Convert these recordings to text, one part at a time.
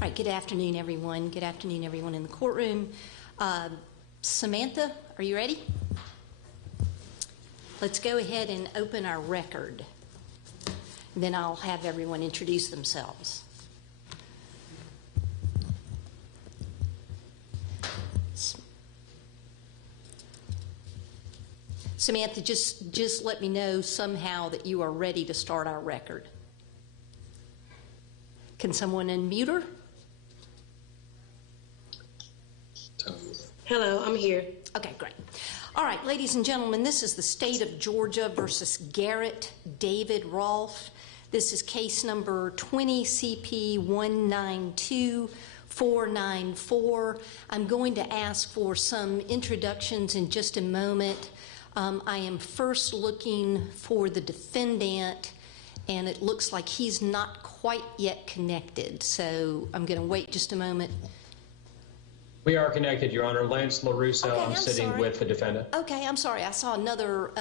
All right, good afternoon, everyone. Good afternoon, everyone in the courtroom. Samantha, are you ready? Let's go ahead and open our record. Then I'll have everyone introduce themselves. Samantha, just let me know somehow that you are ready to start our record. Can someone unmute her? Hello, I'm here. Okay, great. All right, ladies and gentlemen, this is the State of Georgia versus Garrett David Rolfe. This is case number 20 CP 192494. I'm going to ask for some introductions in just a moment. I am first looking for the defendant, and it looks like he's not quite yet connected, so I'm going to wait just a moment. We are connected, Your Honor. Lance LaRusso, Okay, I'm sitting with the defendant. Okay, I'm sorry. I saw another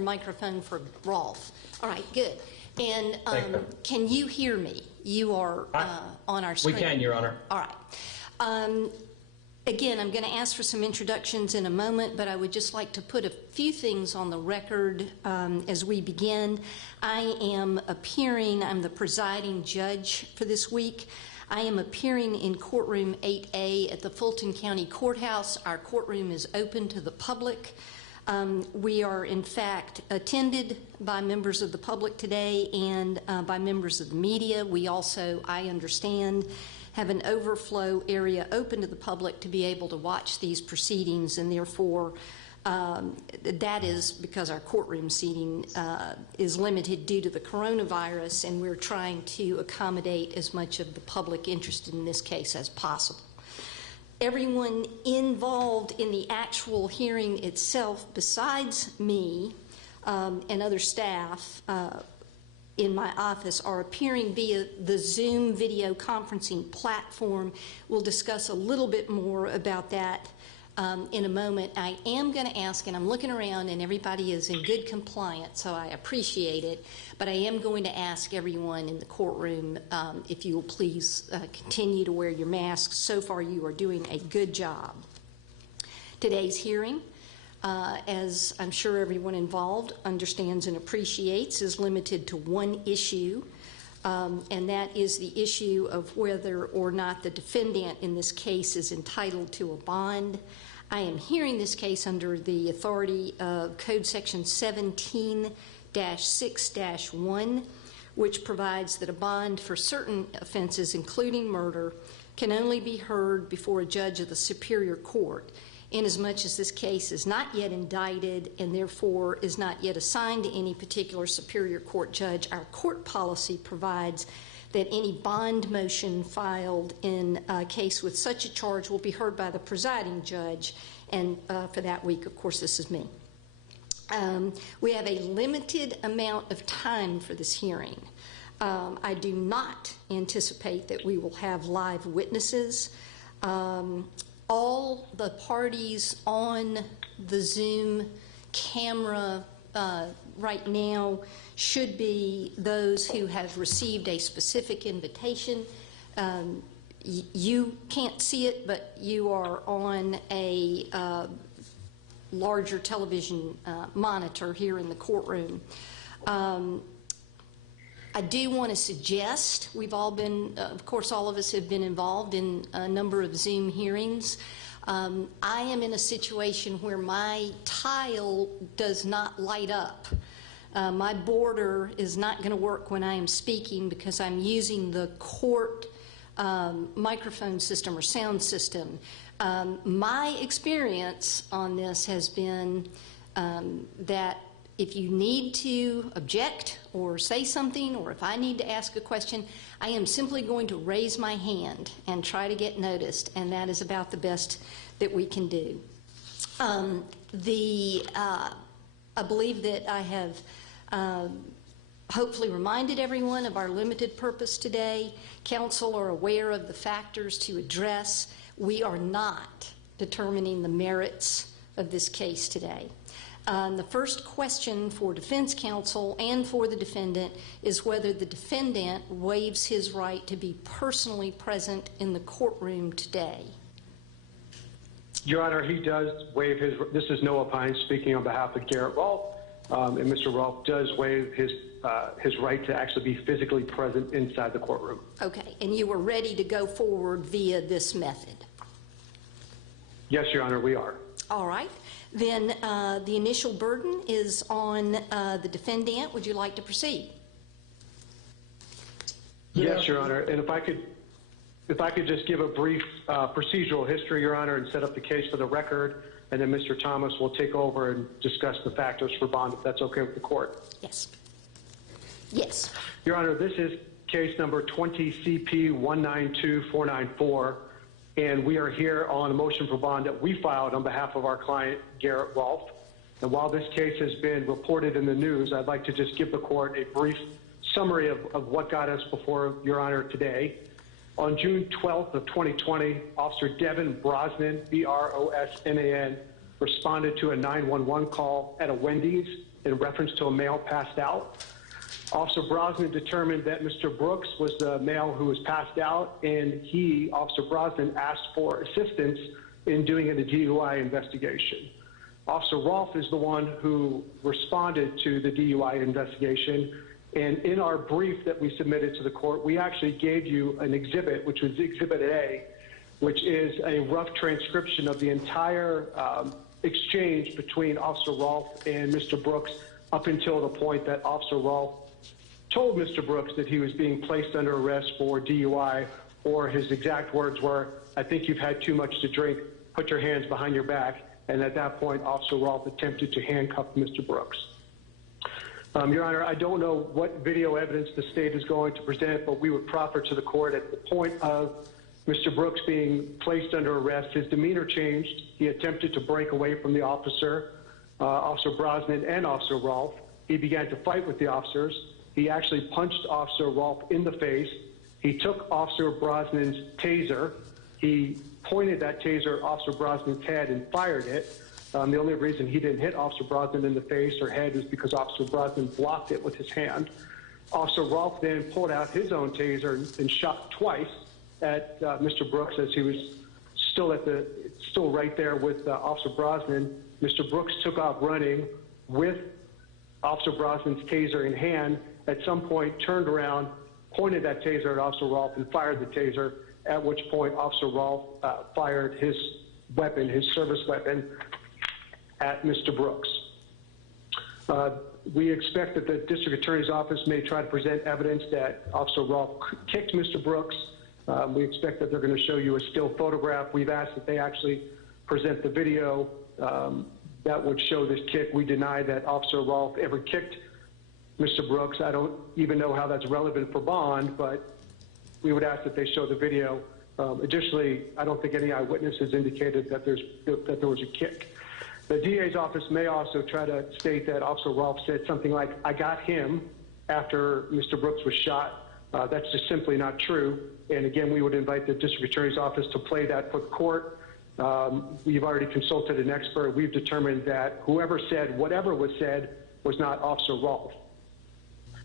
microphone for Rolfe. All right, good. And can you hear me? You are on our screen. We can, Your Honor. All right. Again, I'm going to ask for some introductions in a moment, but I would just like to put a few things on the record as we begin. I am appearing, I'm the presiding judge for this week. I am appearing in courtroom 8A at the Fulton County Courthouse. Our courtroom is open to the public. We are, in fact, attended by members of the public today and by members of the media. We also, I understand, have an overflow area open to the public to be able to watch these proceedings, and therefore that is because our courtroom seating is limited due to the coronavirus, and we're trying to accommodate as much of the public interested in this case as possible. Everyone involved in the actual hearing itself, besides me and other staff in my office, are appearing via the Zoom video conferencing platform. We'll discuss a little bit more about that in a moment. I am going to ask, and I'm looking around and everybody is in good compliance, so I appreciate it, but I am going to ask everyone in the courtroom if you will please continue to wear your masks. So far you are doing a good job. Today's hearing, as I'm sure everyone involved understands and appreciates, is limited to one issue, and that is the issue of whether or not the defendant in this case is entitled to a bond. I am hearing this case under the authority of Code Section 17-6-1, which provides that a bond for certain offenses, including murder, can only be heard before a judge of the Superior Court. Inasmuch as this case is not yet indicted and therefore is not yet assigned to any particular Superior Court judge, our court policy provides that any bond motion filed in a case with such a charge will be heard by the presiding judge, and for that week, of course, this is me. We have a limited amount of time for this hearing. I do not anticipate that we will have live witnesses. All the parties on the Zoom camera right now should be those who have received a specific invitation. You can't see it, but you are on a larger television monitor here in the courtroom. I do want to suggest, we've all been, of course, all of us have been involved in a number of Zoom hearings. I am in a situation where my tile does not light up. My border is not going to work when I am speaking because I'm using the court microphone system or sound system. My experience on this has been that if you need to object or say something, or if I need to ask a question, I am simply going to raise my hand and try to get noticed, and that is about the best that we can do. I believe that I have hopefully reminded everyone of our limited purpose today. Counsel are aware of the factors to address. We are not determining the merits of this case today. The first question for defense counsel and for the defendant is whether the defendant waives his right to be personally present in the courtroom today. Your Honor, he does waive his. This is Noah Pine speaking on behalf of Garrett Rolfe, and Mr. Rolfe does waive his right to actually be physically present inside the courtroom. Okay, and you were ready to go forward via this method? Yes, Your Honor, we are. All right. Then the initial burden is on the defendant. Would you like to proceed? Yes, Your Honor, and if I could just give a brief procedural history, Your Honor, and set up the case for the record, and then Mr. Thomas will take over and discuss the factors for bond, if that's okay with the court. Yes. Yes. Your Honor, this is case number 20 CP 192494, and we are here on a motion for bond that we filed on behalf of our client, Garrett Rolfe. And while this case has been reported in the news, I'd like to just give the court a brief summary of what got us before Your Honor today. On June 12th of 2020, Officer Devin Brosnan, B-R-O-S-N-A-N, responded to a 911 call at a Wendy's in reference to a male passed out. Officer Brosnan determined that Mr. Brooks was the male who was passed out, and Officer Brosnan, asked for assistance in doing a DUI investigation. Officer Rolfe is the one who responded to the DUI investigation, and in our brief that we submitted to the court, we actually gave you an exhibit, which was Exhibit A, which is a rough transcription of the entire exchange between Officer Rolfe and Mr. Brooks up until the point that Officer Rolfe told Mr. Brooks that he was being placed under arrest for DUI, or his exact words were, "I think you've had too much to drink, put your hands behind your back." And at that point, Officer Rolfe attempted to handcuff Mr. Brooks. Your Honor, I don't know what video evidence the state is going to present, but we would proffer to the court at the point of Mr. Brooks being placed under arrest, his demeanor changed. He attempted to break away from the officer, Officer Brosnan and Officer Rolfe. He began to fight with the officers. He actually punched Officer Rolfe in the face. He took Officer Brosnan's taser. He pointed that taser at Officer Brosnan's head and fired it. The only reason he didn't hit Officer Brosnan in the face or head is because Officer Brosnan blocked it with his hand. Officer Rolfe then pulled out his own taser and shot twice at Mr. Brooks as he was still right there with Officer Brosnan. Mr. Brooks took off running with Officer Brosnan's taser in hand. At some point, turned around, pointed that taser at Officer Rolfe and fired the taser, at which point Officer Rolfe fired his weapon, his service weapon, at Mr. Brooks. We expect that the District Attorney's Office may try to present evidence that Officer Rolfe kicked Mr. Brooks. We expect that they're going to show you a still photograph. We've asked that they actually present the video that would show this kick. We deny that Officer Rolfe ever kicked Mr. Brooks. I don't even know how that's relevant for bond, but we would ask that they show the video. Additionally, I don't think any eyewitnesses indicated that there was a kick. The DA's office may also try to state that Officer Rolfe said something like, "I got him," after Mr. Brooks was shot. That's just simply not true. And again, we would invite the District Attorney's Office to play that for the court. We've already consulted an expert. We've determined that whoever said whatever was said was not Officer Rolfe.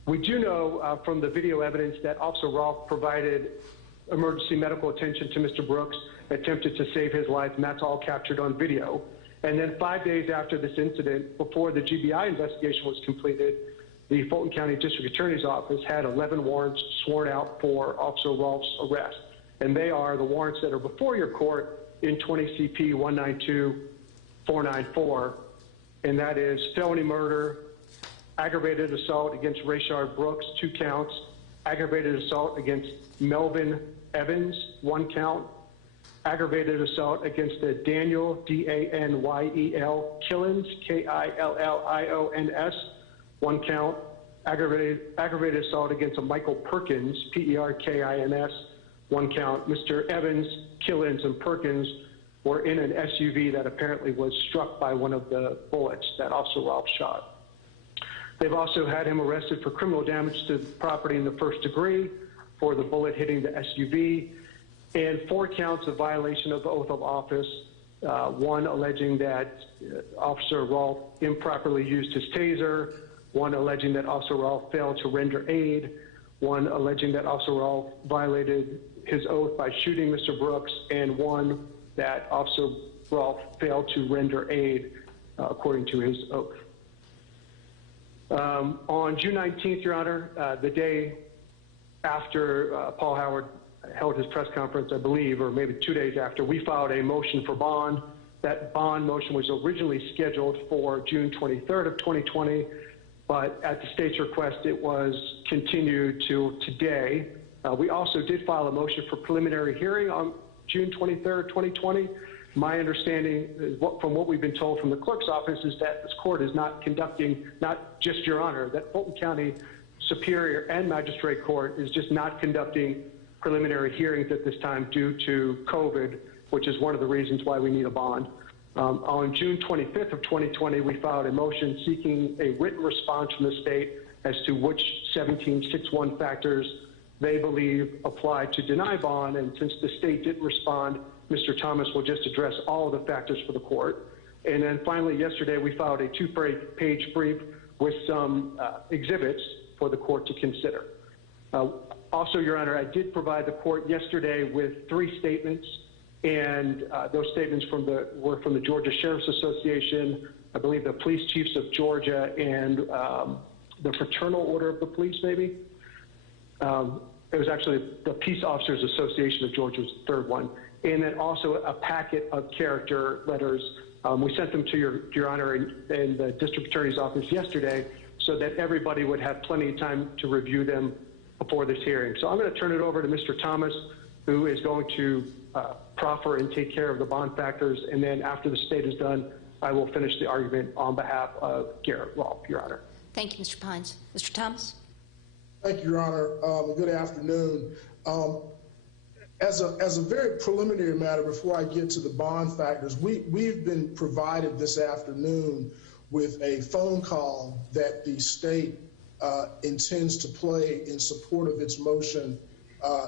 We do know from the video evidence that Officer Rolfe provided emergency medical attention to Mr. Brooks, attempted to save his life, and that's all captured on video. And then 5 days after this incident, before the GBI investigation was completed, the Fulton County District Attorney's Office had 11 warrants sworn out for Officer Rolfe's arrest. And they are the warrants that are before your court in 20 CP 192494, and that is felony murder, aggravated assault against Rayshard Brooks, 2 counts, aggravated assault against Melvin Evans, 1 count, aggravated assault against the Daniel, D-A-N-Y-E-L, Killins, K-I-L-L-I-O-N-S, 1 count, aggravated assault against a Michael Perkins, P-E-R-K-I-N-S, 1 count. Mr. Evans, Killins, and Perkins were in an SUV that apparently was struck by one of the bullets that Officer Rolfe shot. They've also had him arrested for criminal damage to property in the 1st degree for the bullet hitting the SUV, and 4 counts of violation of the oath of office one alleging that Officer Rolfe improperly used his taser, one alleging that Officer Rolfe failed to render aid, one alleging that Officer Rolfe violated his oath by shooting Mr. Brooks, and one that Officer Rolfe failed to render aid according to his oath. On June 19th, Your Honor, the day after Paul Howard held his press conference, I believe, or maybe 2 days after, we filed a motion for bond. That bond motion was originally scheduled for June 23rd of 2020, but at the state's request, it was continued to today. We also did file a motion for preliminary hearing on June 23rd, 2020. My understanding is from what we've been told from the clerk's office is that this court is not conducting, not just Your Honor, that Fulton County Superior and Magistrate Court is just not conducting preliminary hearings at this time due to COVID, which is one of the reasons why we need a bond. On June 25th of 2020, we filed a motion seeking a written response from the state as to which 1761 factors they believe apply to deny bond. And since the state didn't respond, Mr. Thomas will just address all of the factors for the court. And then finally, yesterday, we filed a two-page brief with some exhibits for the court to consider. Also, Your Honor, I did provide the court yesterday with 3 statements, and those statements were from the Georgia Sheriff's Association, I believe the Police Chiefs of Georgia, and the Fraternal Order of the Police, maybe. It was actually the Peace Officers Association of Georgia was the third one. And then also a packet of character letters. We sent them to Your Honor in the District Attorney's office yesterday so that everybody would have plenty of time to review them before this hearing. So I'm going to turn it over to Mr. Thomas, who is going to proffer and take care of the bond factors. And then after the state is done, I will finish the argument on behalf of Garrett Rolfe, Your Honor. Thank you, Mr. Pines. Mr. Thomas? Thank you, Your Honor. Good afternoon. As a very preliminary matter, before I get to the bond factors, we've been provided this afternoon with a phone call that the state intends to play in support of its motion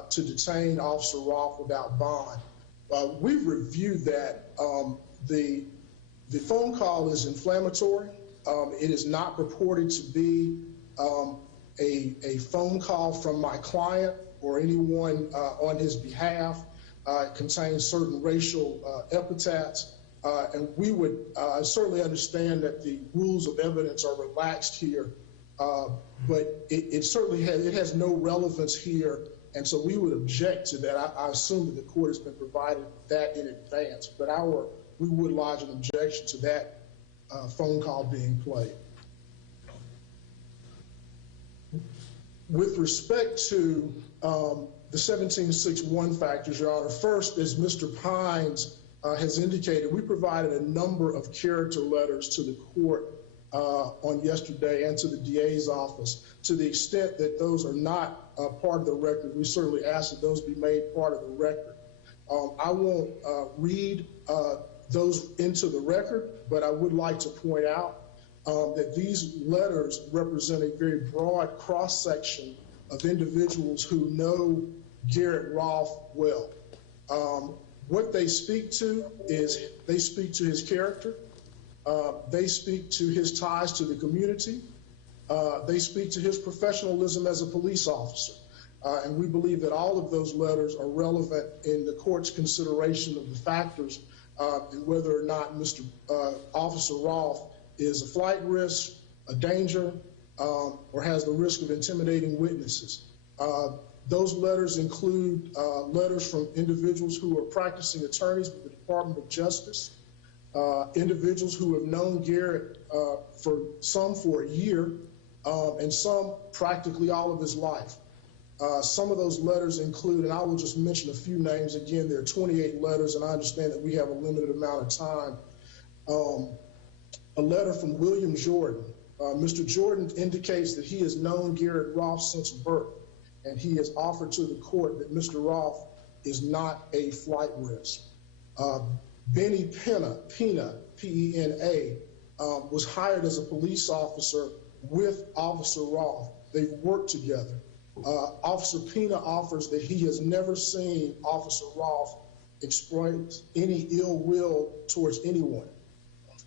to detain Officer Roth without bond. We've reviewed that. The phone call is inflammatory. It is not purported to be a phone call from my client or anyone on his behalf. It contains certain racial epithets. And we would certainly understand that the rules of evidence are relaxed here, but it certainly has no relevance here. And so we would object to that. I assume that the court has been provided that in advance, but we would lodge an objection to that phone call being played. With respect to the 1761 factors, Your Honor, first, as Mr. Pines has indicated, we provided a number of character letters to the court on yesterday and to the DA's office. To the extent that those are not part of the record, we certainly ask that those be made part of the record. I won't read those into the record, but I would like to point out that these letters represent a very broad cross-section of individuals who know Garrett Rolfe well. What they speak to is they speak to his character. They speak to his ties to the community. They speak to his professionalism as a police officer. And we believe that all of those letters are relevant in the court's consideration of the factors and whether or not Officer Rolfe is a flight risk, a danger, or has the risk of intimidating witnesses. Those letters include letters from individuals who are practicing attorneys with the Department of Justice, individuals who have known Garrett for a year, and some practically all of his life. Some of those letters include, and I will just mention a few names again, there are 28 letters, and I understand that we have a limited amount of time. A letter from William Jordan. Mr. Jordan indicates that he has known Garrett Rolfe since birth, and he has offered to the court that Mr. Rolfe is not a flight risk. Benny Pena, P-E-N-A, was hired as a police officer with Officer Rolfe. They've worked together. Officer Pena offers that he has never seen Officer Rolfe express any ill will towards anyone.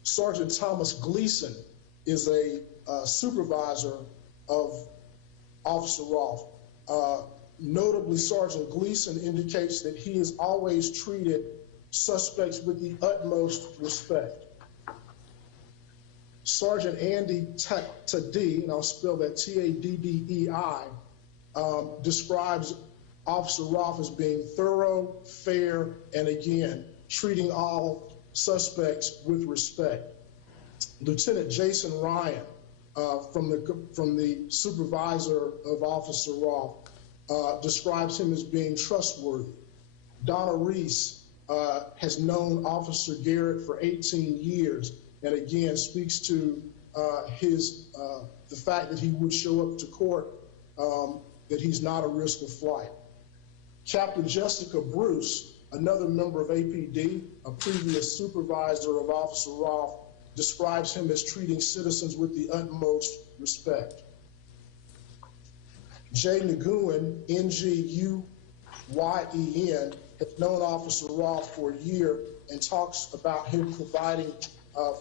Sergeant Thomas Gleason is a supervisor of Officer Roth. Notably, Sergeant Gleason indicates that he has always treated suspects with the utmost respect. Sergeant Andy Taddei, and I'll spell that Taddei, describes Officer Roth as being thorough, fair, and again, treating all suspects with respect. Lieutenant Jason Ryan, from the supervisor of Officer Roth, describes him as being trustworthy. Donna Reese has known Officer Garrett for 18 years, and again speaks to the fact that he would show up to court, that he's not a risk of flight. Captain Jessica Bruce, another member of APD, a previous supervisor of Officer Roth, describes him as treating citizens with the utmost respect. Jay Nguyen, Nguyen, has known Officer Roth for a year and talks about him providing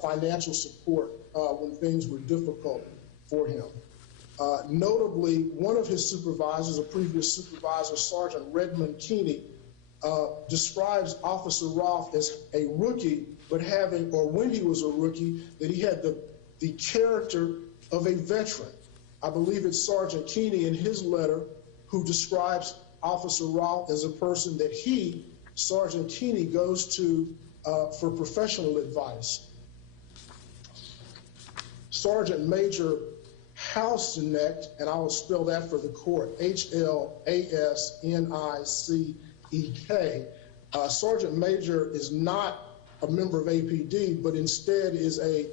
financial support when things were difficult for him. Notably, one of his supervisors, a previous supervisor, Sergeant Redmond Keeney, describes Officer Roth as a rookie, but when he was a rookie, that he had the character of a veteran. I believe it's Sergeant Keeney in his letter who describes Officer Roth as a person that Sergeant Keeney, goes to for professional advice. Sergeant Major Halsnick, and I will spell that for the court, H-L-A-S-N-I-C-E-K. Sergeant Major is not a member of APD, but instead is a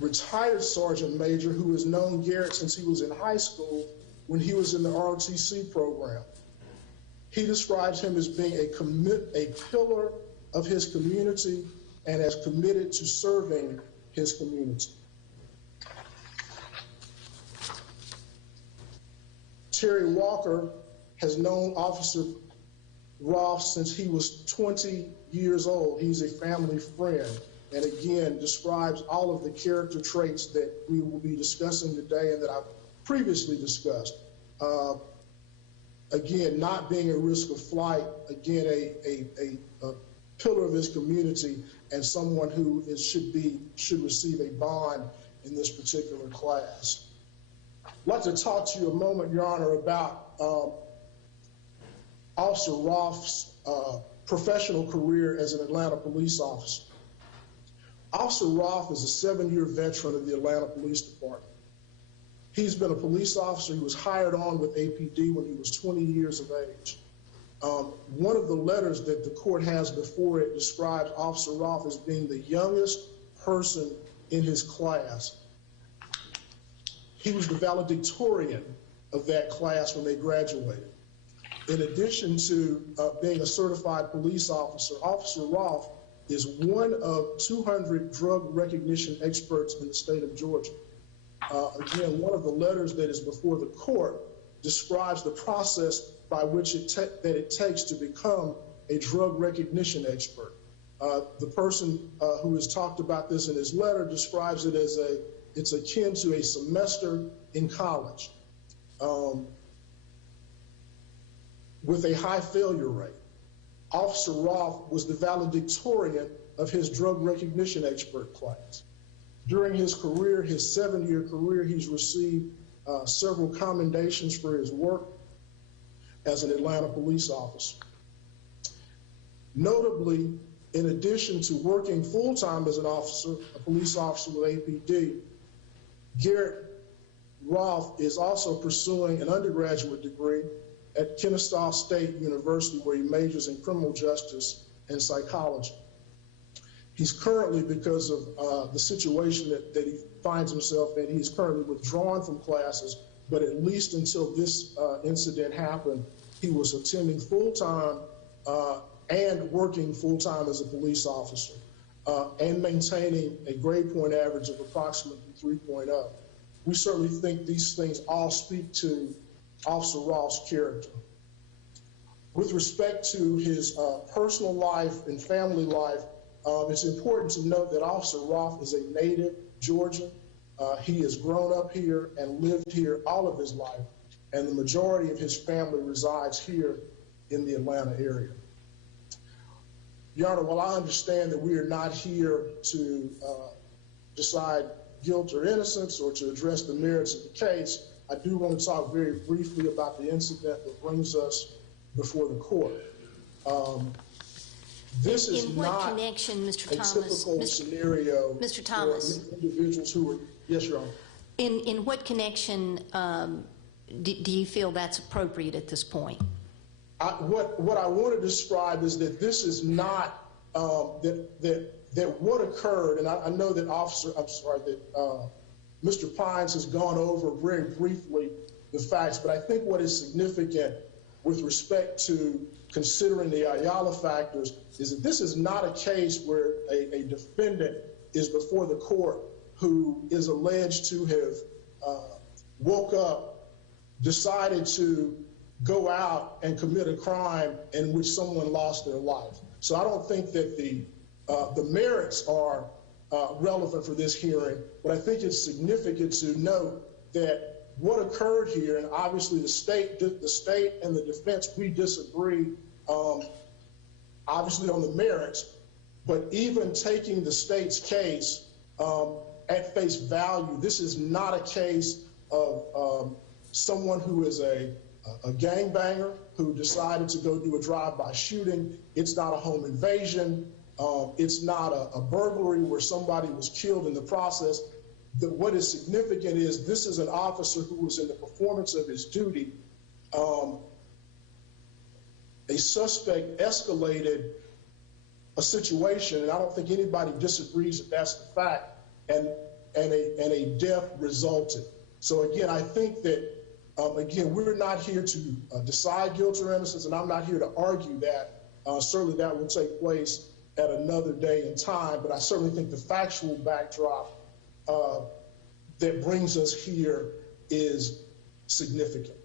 retired Sergeant Major who has known Garrett since he was in high school when he was in the ROTC program. He describes him as being a pillar of his community and as committed to serving his community. Terry Walker has known Officer Roth since he was 20 years old. He's a family friend, and again describes all of the character traits that we will be discussing today and that I've previously discussed. Again, not being a risk of flight, again, a pillar of his community and someone who should receive a bond in this particular class. I'd like to talk to you a moment, Your Honor, about Officer Roth's professional career as an Atlanta police officer. Officer Roth is a 7-year veteran of the Atlanta Police Department. He's been a police officer. He was hired on with APD when he was 20 years of age. One of the letters that the court has before it describes Officer Roth as being the youngest person in his class. He was the valedictorian of that class when they graduated. In addition to being a certified police officer, Officer Roth is one of 200 drug recognition experts in the state of Georgia. Again, one of the letters that is before the court describes the process by which it takes to become a drug recognition expert. The person who has talked about this in his letter describes it as it's akin to a semester in college with a high failure rate. Officer Roth was the valedictorian of his drug recognition expert class. During his career, his 7-year career, he's received several commendations for his work as an Atlanta police officer. Notably, in addition to working full-time as an officer, a police officer with APD, Garrett Rolfe is also pursuing an undergraduate degree at Kennesaw State University, where he majors in criminal justice and psychology. He's currently, because of the situation that he finds himself in, he's currently withdrawn from classes, but at least until this incident happened, he was attending full-time and working full-time as a police officer and maintaining a grade point average of approximately 3.0. We certainly think these things all speak to Officer Roth's character. With respect to his personal life and family life, it's important to note that Officer Roth is a native Georgian. He has grown up here and lived here all of his life, and the majority of his family resides here in the Atlanta area. Your Honor, while I understand that we are not here to decide guilt or innocence or to address the merits of the case, I do want to talk very briefly about the incident that brings us before the court. This is In what not connection, Mr. a Thomas? typical scenario Mr. Thomas. for individuals who are, yes, Your Honor. In what connection do you feel that's appropriate at this point? What I want to describe is that this is not that what occurred, and I know that Mr. Pines has gone over very briefly the facts, but I think what is significant with respect to considering the Ayala factors is that this is not a case where a defendant is before the court who is alleged to have woke up, decided to go out and commit a crime in which someone lost their life. So I don't think that the merits are relevant for this hearing, but I think it's significant to note that what occurred here, and obviously the state and the defense, we disagree obviously on the merits, but even taking the state's case at face value, this is not a case of someone who is a gangbanger who decided to go do a drive-by shooting. It's not a home invasion. It's not a burglary where somebody was killed in the process. What is significant is this is an officer who was in the performance of his duty. A suspect escalated a situation, and I don't think anybody disagrees that that's the fact, and a death resulted. So again, I think that, again, we're not here to decide guilt or innocence, and I'm not here to argue that. Certainly that will take place at another day and time, but I certainly think the factual backdrop that brings us here is significant.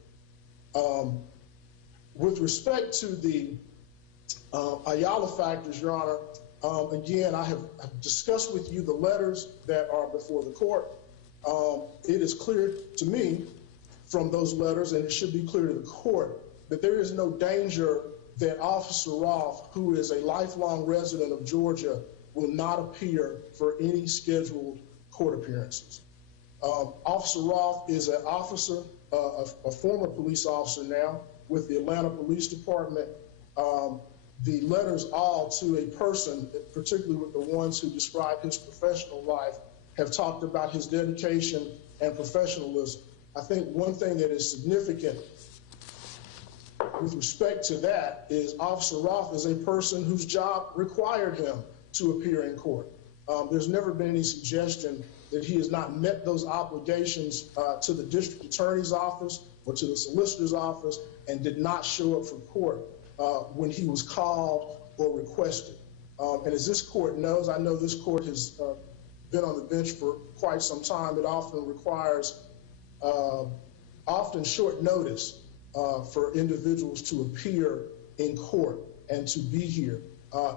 With respect to the Ayala factors, Your Honor, again, I have discussed with you the letters that are before the court. It is clear to me from those letters, and it should be clear to the court, that there is no danger that Officer Roth, who is a lifelong resident of Georgia, will not appear for any scheduled court appearances. Officer Roth is an officer, a former police officer now with the Atlanta Police Department. The letters all to a person, particularly with the ones who describe his professional life, have talked about his dedication and professionalism. I think one thing that is significant with respect to that is Officer Roth is a person whose job required him to appear in court. There's never been any suggestion that he has not met those obligations to the district attorney's office or to the solicitor's office and did not show up for court when he was called or requested. And as this court knows, I know this court has been on the bench for quite some time. It often requires often short notice for individuals to appear in court and to be here.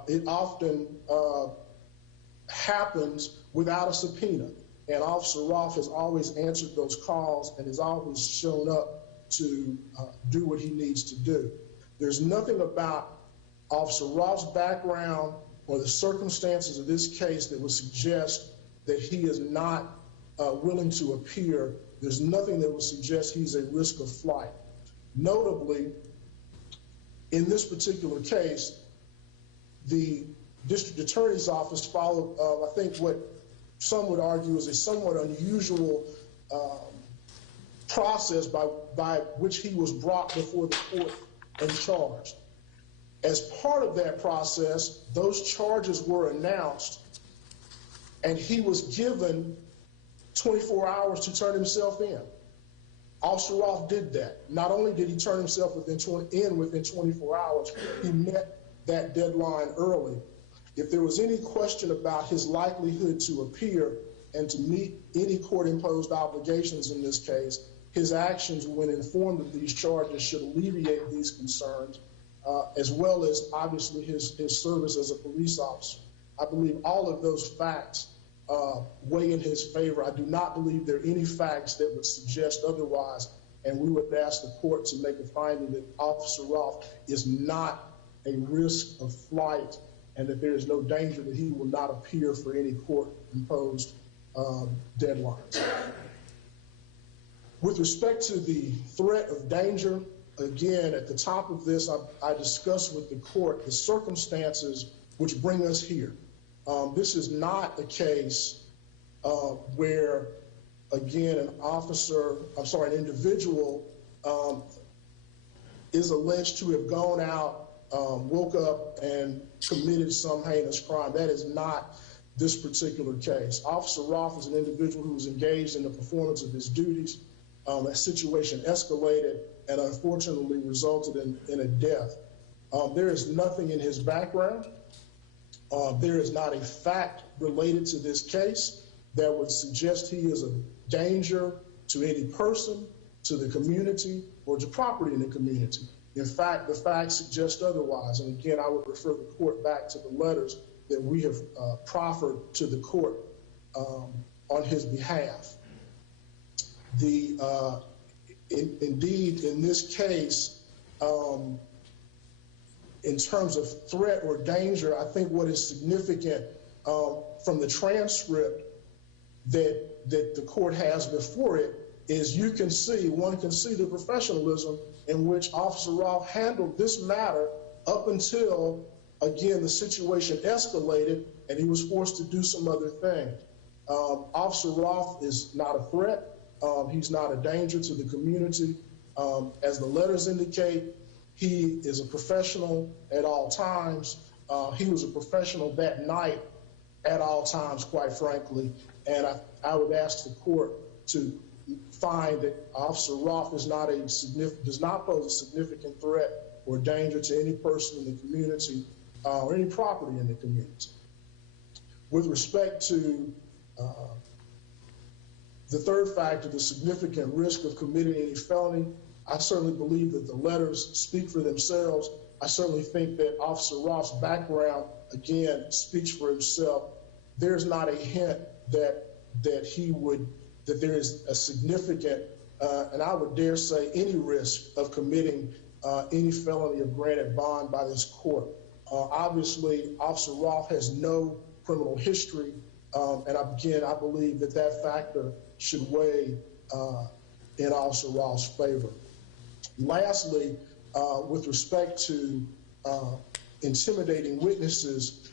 It often happens without a subpoena, and Officer Roth has always answered those calls and has always shown up to do what he needs to do. There's nothing about Officer Roth's background or the circumstances of this case that would suggest that he is not willing to appear. There's nothing that would suggest he's at risk of flight. Notably, in this particular case, the district attorney's office followed, I think what some would argue is a somewhat unusual process by which he was brought before the court and charged. As part of that process, those charges were announced, and he was given 24 hours to turn himself in. Officer Roth did that. Not only did he turn himself within 24 hours, he met that deadline early. If there was any question about his likelihood to appear and to meet any court-imposed obligations in this case, his actions when informed of these charges should alleviate these concerns. as well as obviously his service as a police officer. I believe all of those facts weigh in his favor. I do not believe there are any facts that would suggest otherwise, and we would ask the court to make a finding that Officer Roth is not a risk of flight and that there is no danger that he will not appear for any court-imposed deadlines. With respect to the threat of danger, again, at the top of this, I discussed with the court the circumstances which bring us here. This is not a case where, again, an individual is alleged to have gone out, woke up, and committed some heinous crime. That is not this particular case. Officer Roth is an individual who was engaged in the performance of his duties. A situation escalated and unfortunately resulted in a death. There is nothing in his background. There is not a fact related to this case that would suggest he is a danger to any person, to the community, or to property in the community. In fact, the facts suggest otherwise. And again, I would refer the court back to the letters that we have proffered to the court on his behalf. Indeed, in this case, in terms of threat or danger, I think what is significant from the transcript that the court has before it is one can see the professionalism in which Officer Roth handled this matter up until, again, the situation escalated and he was forced to do some other thing. Officer Roth is not a threat. He's not a danger to the community. As the letters indicate, he is a professional at all times. He was a professional that night at all times, quite frankly. And I would ask the court to find that Officer Roth does not pose a significant threat or danger to any person in the community or any property in the community. With respect to the third factor, the significant risk of committing any felony, I certainly believe that the letters speak for themselves. I certainly think that Officer Roth's background, again, speaks for himself. There's not a hint that there is a significant, and I would dare say any risk of committing any felony of granted bond by this court. Obviously, Officer Roth has no criminal history, and again, I believe that factor should weigh in Officer Roth's favor. Lastly, with respect to intimidating witnesses,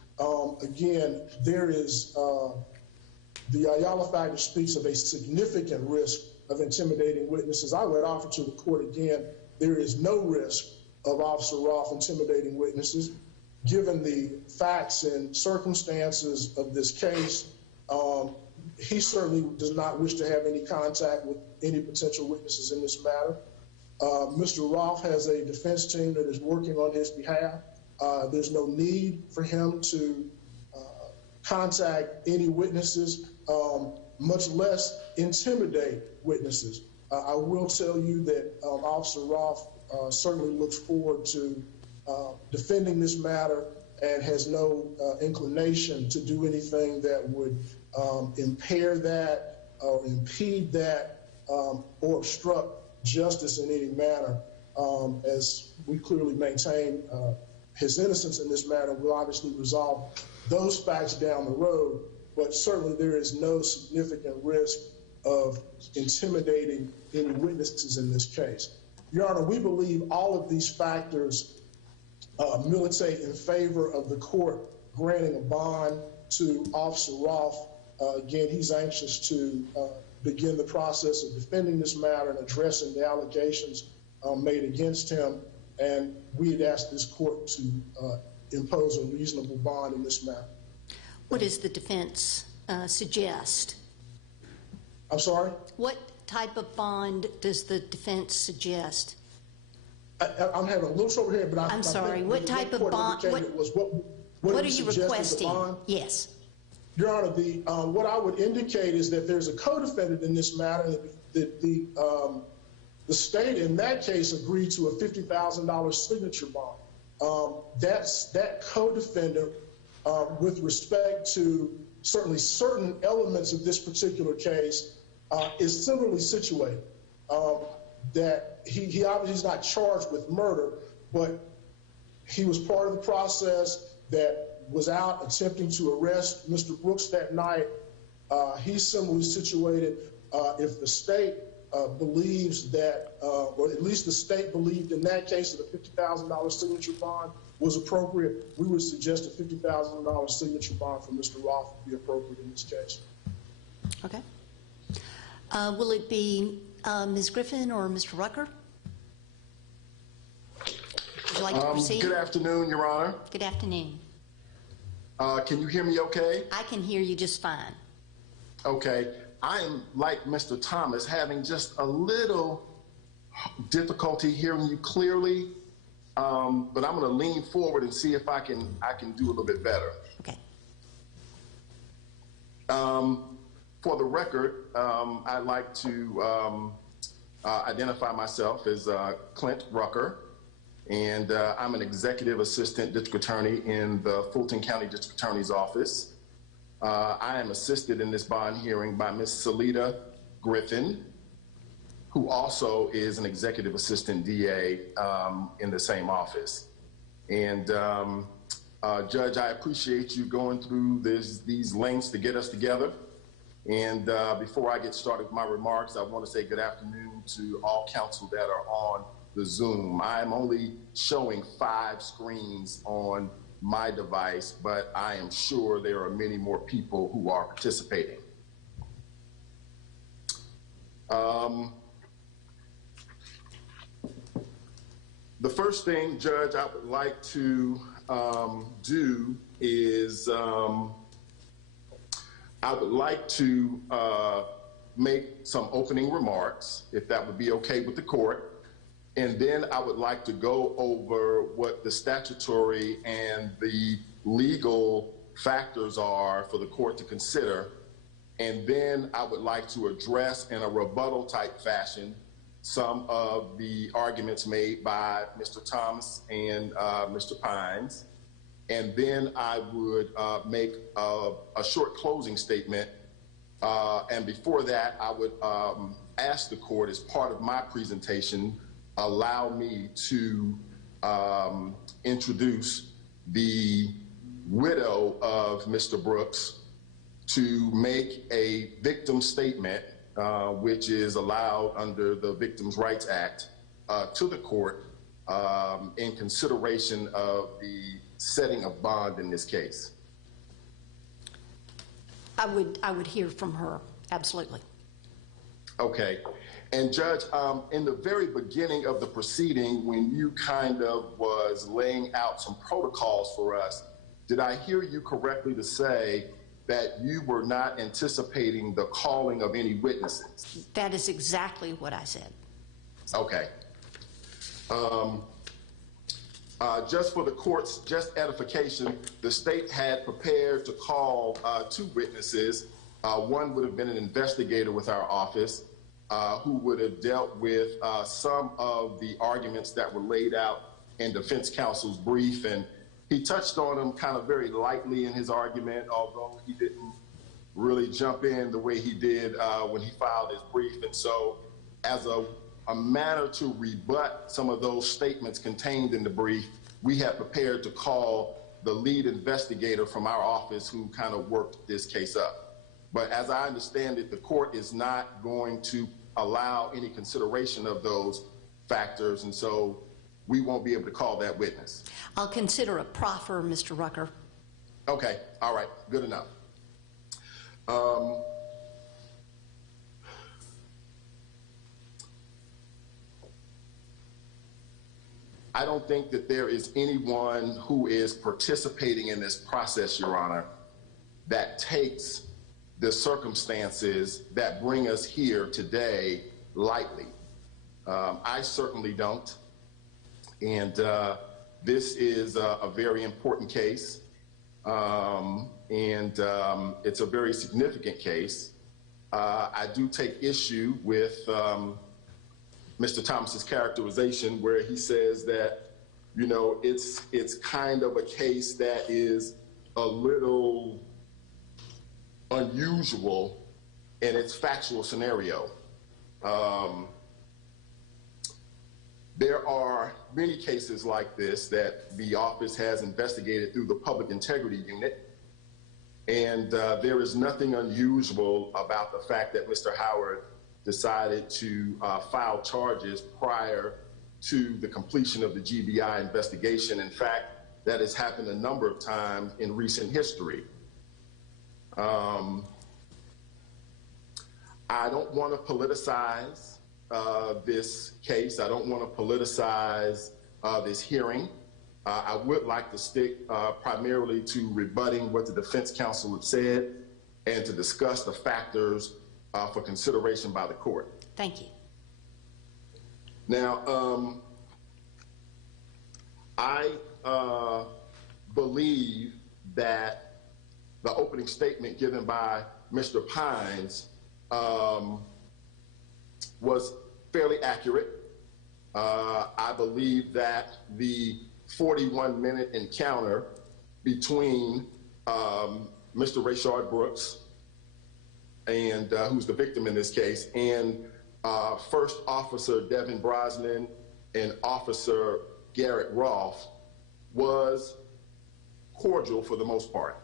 again, there is the Ayala factor speaks of a significant risk of intimidating witnesses. I would offer to the court again, there is no risk of Officer Roth intimidating witnesses. Given the facts and circumstances of this case, he certainly does not wish to have any contact with any potential witnesses in this matter. Mr. Roth has a defense team that is working on his behalf. There's no need for him to contact any witnesses, much less intimidate witnesses. I will tell you that Officer Roth certainly looks forward to defending this matter and has no inclination to do anything that would impair that or impede that or obstruct justice in any manner. As we clearly maintain his innocence in this matter, we'll obviously resolve those facts down the road, but certainly there is no significant risk of intimidating any witnesses in this case. Your Honor, we believe all of these factors militate in favor of the court granting a bond to Officer Roth. Again, he's anxious to begin the process of defending this matter and addressing the allegations made against him, and we'd ask this court to impose a reasonable bond in this matter. What does the defense suggest? I'm sorry? What type of bond does the defense suggest? I'm having a little trouble here, but I'm sorry. What type of bond? What are you requesting? Yes. Your Honor, what I would indicate is that there's a co-defendant in this matter. That the state in that case agreed to a $50,000 signature bond. that co-defendant, with respect to certainly certain elements of this particular case, is similarly situated. That he obviously is not charged with murder, but he was part of the process that was out attempting to arrest Mr. Brooks that night. He's similarly situated. If the state believes that, or at least the state believed in that case that a $50,000 signature bond was appropriate, we would suggest a $50,000 signature bond for Mr. Roth would be appropriate in this case. Okay. Will it be Ms. Griffin or Mr. Rucker? Would you like to proceed? Good afternoon, Your Honor. Good afternoon. Can you hear me okay? I can hear you just fine. Okay. I am, like Mr. Thomas, having just a little difficulty hearing you clearly, but I'm going to lean forward and see if I can do a little bit better. Okay. For the record, I'd like to identify myself as Clint Rucker, and I'm an executive assistant district attorney in the Fulton County District Attorney's Office. I am assisted in this bond hearing by Ms. Salida Griffin, who also is an executive assistant DA in the same office. And Judge, I appreciate you going through these lengths to get us together. And before I get started with my remarks, I want to say good afternoon to all counsel that are on the Zoom. I'm only showing 5 screens on my device, but I am sure there are many more people who are participating. The first thing, Judge, I would like to do is I would like to make some opening remarks, if that would be okay with the court. And then I would like to go over what the statutory and the legal factors are for the court to consider. And then I would like to address in a rebuttal type fashion some of the arguments made by Mr. Thomas and Mr. Pines. And then I would make a short closing statement. And before that, I would ask the court, as part of my presentation, allow me to introduce the widow of Mr. Brooks to make a victim statement, which is allowed under the Victims' Rights Act, to the court in consideration of the setting of bond in this case. I would hear from her, absolutely. Okay. And Judge, in the very beginning of the proceeding, when you kind of was laying out some protocols for us, did I hear you correctly to say that you were not anticipating the calling of any witnesses? That is exactly what I said. Okay. Just for the court's just edification, the state had prepared to call 2 witnesses. One would have been an investigator with our office, who would have dealt with some of the arguments that were laid out in defense counsel's brief. And he touched on them kind of very lightly in his argument, although he didn't really jump in the way he did when he filed his brief. And so as a manner to rebut some of those statements contained in the brief, we had prepared to call the lead investigator from our office who kind of worked this case up. But as I understand it, the court is not going to allow any consideration of those factors, and so we won't be able to call that witness. I'll consider a proffer, Mr. Rucker. Okay, all right, good enough. I don't think that there is anyone who is participating in this process, Your Honor, that takes the circumstances that bring us here today lightly. I certainly don't. And this is a very important case. And it's a very significant case. I do take issue with Mr. Thomas's characterization where he says that you know, it's kind of a case that is a little unusual in its factual scenario. There are many cases like this that the office has investigated through the Public Integrity Unit, and there is nothing unusual about the fact that Mr. Howard decided to file charges prior to the completion of the GBI investigation. In fact, that has happened a number of times in recent history. I don't want to politicize this case. I don't want to politicize this hearing. I would like to stick primarily to rebutting what the defense counsel has said and to discuss the factors for consideration by the court. Thank you. Now, I believe that the opening statement given by Mr. Pines was fairly accurate. I believe that the 41-minute encounter between Mr. Rayshard Brooks, and who's the victim in this case, and First Officer Devin Brosnan and Officer Garrett Rolfe was cordial for the most part.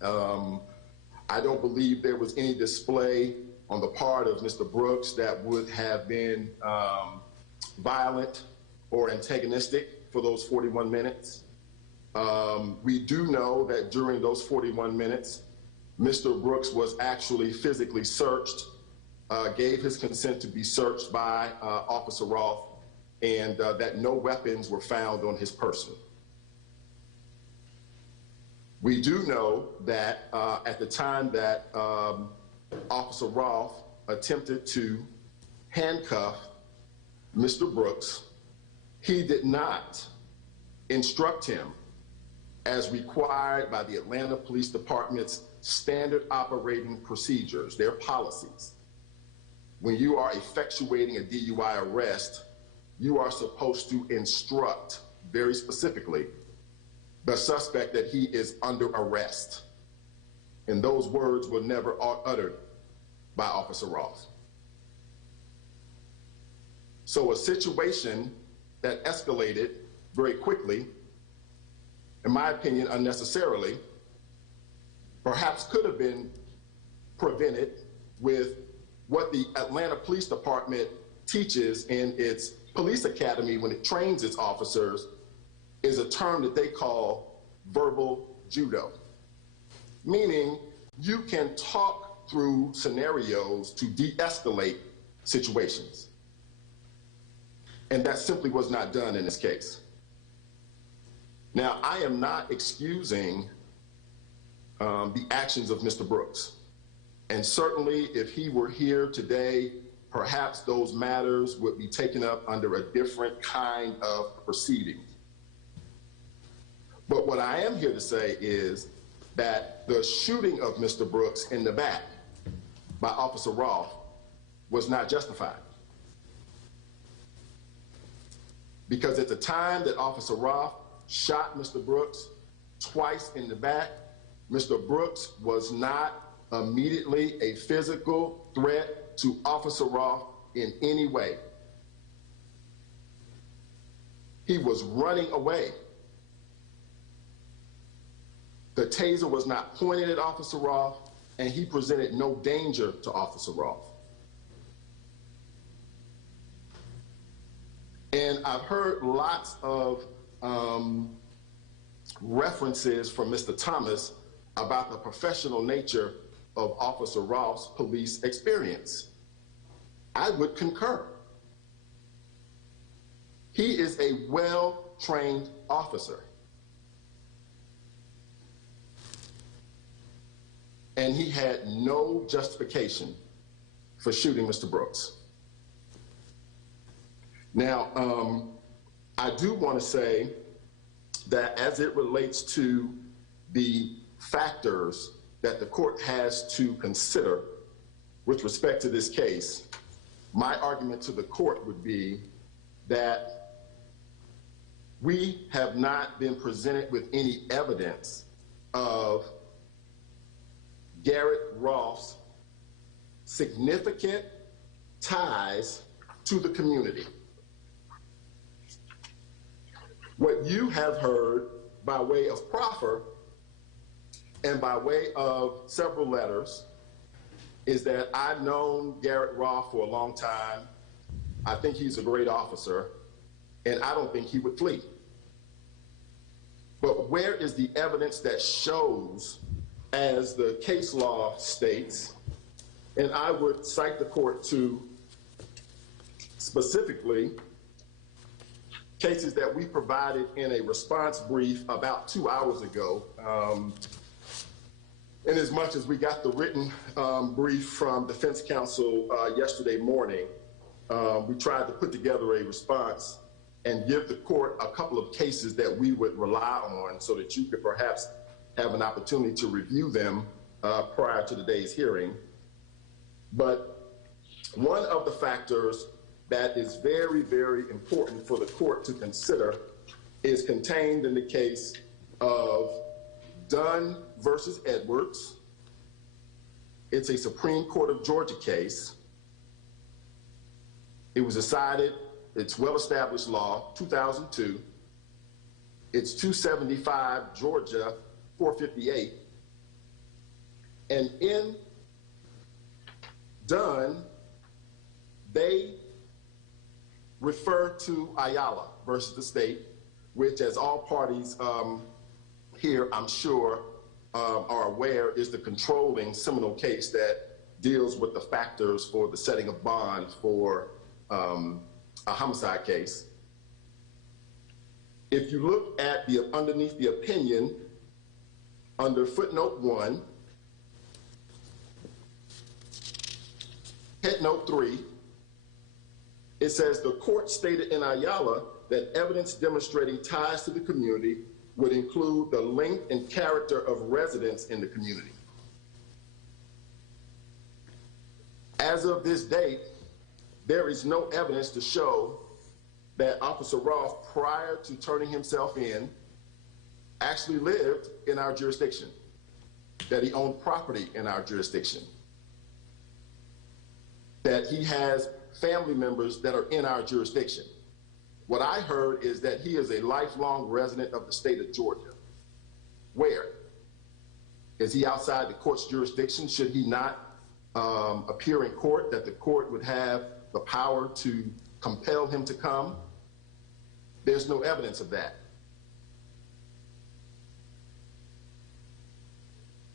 I don't believe there was any display on the part of Mr. Brooks that would have been violent or antagonistic for those 41 minutes. We do know that during those 41 minutes, Mr. Brooks was actually physically searched, gave his consent to be searched by Officer Roth, and that no weapons were found on his person. We do know that at the time that Officer Roth attempted to handcuff Mr. Brooks, he did not instruct him as required by the Atlanta Police Department's standard operating procedures, their policies. When you are effectuating a DUI arrest, you are supposed to instruct very specifically the suspect that he is under arrest. And those words were never uttered by Officer Roth. So a situation that escalated very quickly, in my opinion, unnecessarily, perhaps could have been prevented with what the Atlanta Police Department teaches in its police academy when it trains its officers, is a term that they call verbal judo, meaning you can talk through scenarios to de-escalate situations. And that simply was not done in this case. Now, I am not excusing the actions of Mr. Brooks. And certainly if he were here today, perhaps those matters would be taken up under a different kind of proceeding. But what I am here to say is that the shooting of Mr. Brooks in the back by Officer Roth was not justified. Because at the time that Officer Roth shot Mr. Brooks twice in the back, Mr. Brooks was not immediately a physical threat to Officer Roth in any way. He was running away. The taser was not pointed at Officer Roth, and he presented no danger to Officer Roth. And I've heard lots of references from Mr. Thomas about the professional nature of Officer Roth's police experience. I would concur. He is a well-trained officer. And he had no justification for shooting Mr. Brooks. Now, I do want to say that as it relates to the factors that the court has to consider with respect to this case, my argument to the court would be that we have not been presented with any evidence of Garrett Rolfe's significant ties to the community. What you have heard by way of proffer and by way of several letters is that I've known Garrett Rolfe for a long time. I think he's a great officer, and I don't think he would flee. But where is the evidence that shows, as the case law states, and I would cite the court to specifically cases that we provided in a response brief about 2 hours ago. In as much as we got the written brief from defense counsel yesterday morning, we tried to put together a response and give the court a couple of cases that we would rely on so that you could perhaps have an opportunity to review them prior to today's hearing. But one of the factors that is very, very important for the court to consider is contained in the case of Dunn versus Edwards. It's a Supreme Court of Georgia case. It was decided, it's well-established law, 2002. It's 275 Georgia 458. And in Dunn, they refer to Ayala versus the state, which, as all parties here, I'm sure, are aware, is the controlling seminal case that deals with the factors for the setting of bond for a homicide case. If you look at the underneath the opinion, under footnote 1, headnote 3, it says the court stated in Ayala that evidence demonstrating ties to the community would include the length and character of residence in the community. As of this date, there is no evidence to show that Officer Roth, prior to turning himself in, actually lived in our jurisdiction, that he owned property in our jurisdiction, that he has family members that are in our jurisdiction. What I heard is that he is a lifelong resident of the state of Georgia. Where? Is he outside the court's jurisdiction? Should he not appear in court, that the court would have the power to compel him to come? There's no evidence of that.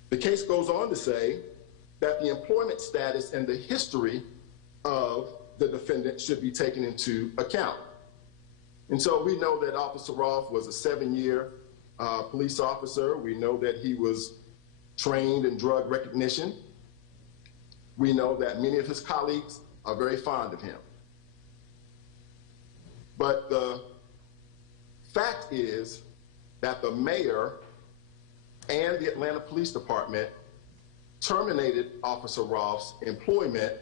The case goes on to say that the employment status and the history of the defendant should be taken into account. And so we know that Officer Roth was a 7-year police officer. We know that he was trained in drug recognition. We know that many of his colleagues are very fond of him. But the fact is that the mayor and the Atlanta Police Department terminated Officer Roth's employment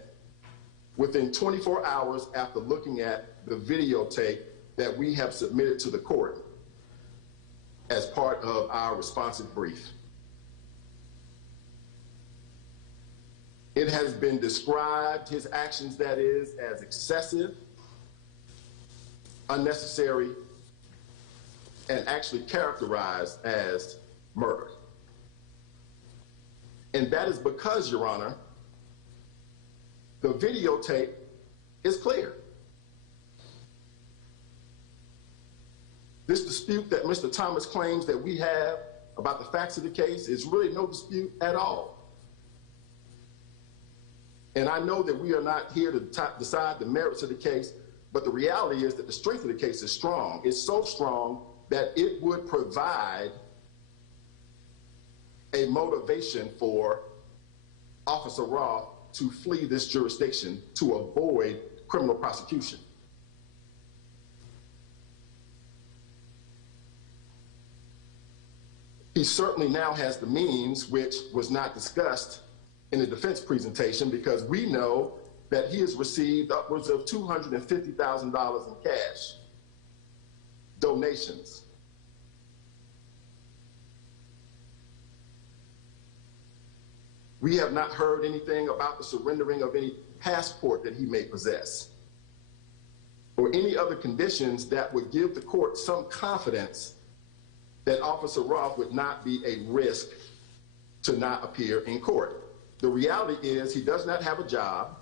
within 24 hours after looking at the videotape that we have submitted to the court as part of our responsive brief. It has been described, his actions that is, as excessive, unnecessary, and actually characterized as murder. And that is because, Your Honor, the videotape is clear. This dispute that Mr. Thomas claims that we have about the facts of the case is really no dispute at all. And I know that we are not here to decide the merits of the case, but the reality is that the strength of the case is strong. It's so strong that it would provide a motivation for Officer Roth to flee this jurisdiction to avoid criminal prosecution. He certainly now has the means, which was not discussed in the defense presentation, because we know that he has received upwards of $250,000 in cash donations. We have not heard anything about the surrendering of any passport that he may possess, or any other conditions that would give the court some confidence that Officer Roth would not be a risk to not appear in court. The reality is he does not have a job.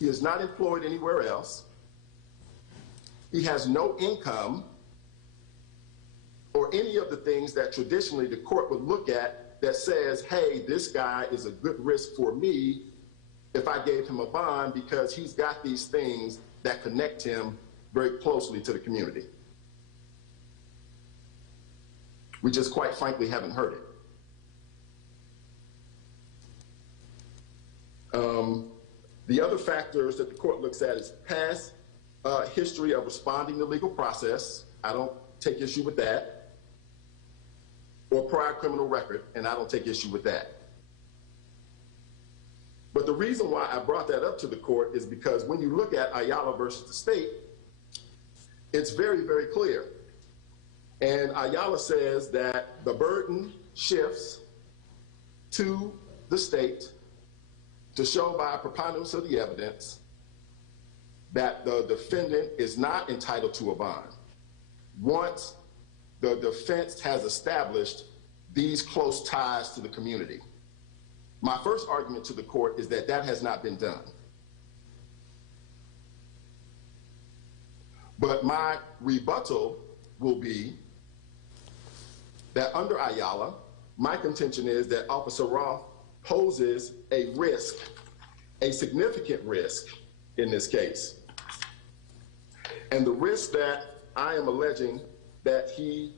He is not employed anywhere else. He has no income or any of the things that traditionally the court would look at that says, hey, this guy is a good risk for me if I gave him a bond, because he's got these things that connect him very closely to the community. We just quite frankly haven't heard it. The other factors that the court looks at is past history of responding to legal process. I don't take issue with that. Or prior criminal record, and I don't take issue with that. But the reason why I brought that up to the court is because when you look at Ayala versus the state, it's very, very clear. And Ayala says that the burden shifts to the state to show by a preponderance of the evidence that the defendant is not entitled to a bond once the defense has established these close ties to the community. My first argument to the court is that that has not been done. But my rebuttal will be that under Ayala, my contention is that Officer Roth poses a risk, a significant risk in this case. And the risk that I am alleging that he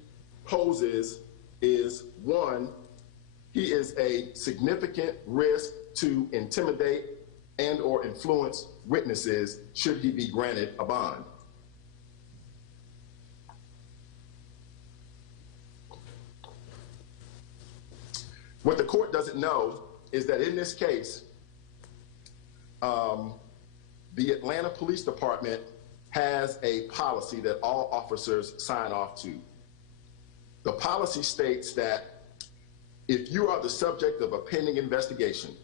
poses is, one, he is a significant risk to intimidate and or influence witnesses should he be granted a bond. What the court doesn't know is that in this case, the Atlanta Police Department has a policy that all officers sign off to. The policy states that if you are the subject of a pending investigation,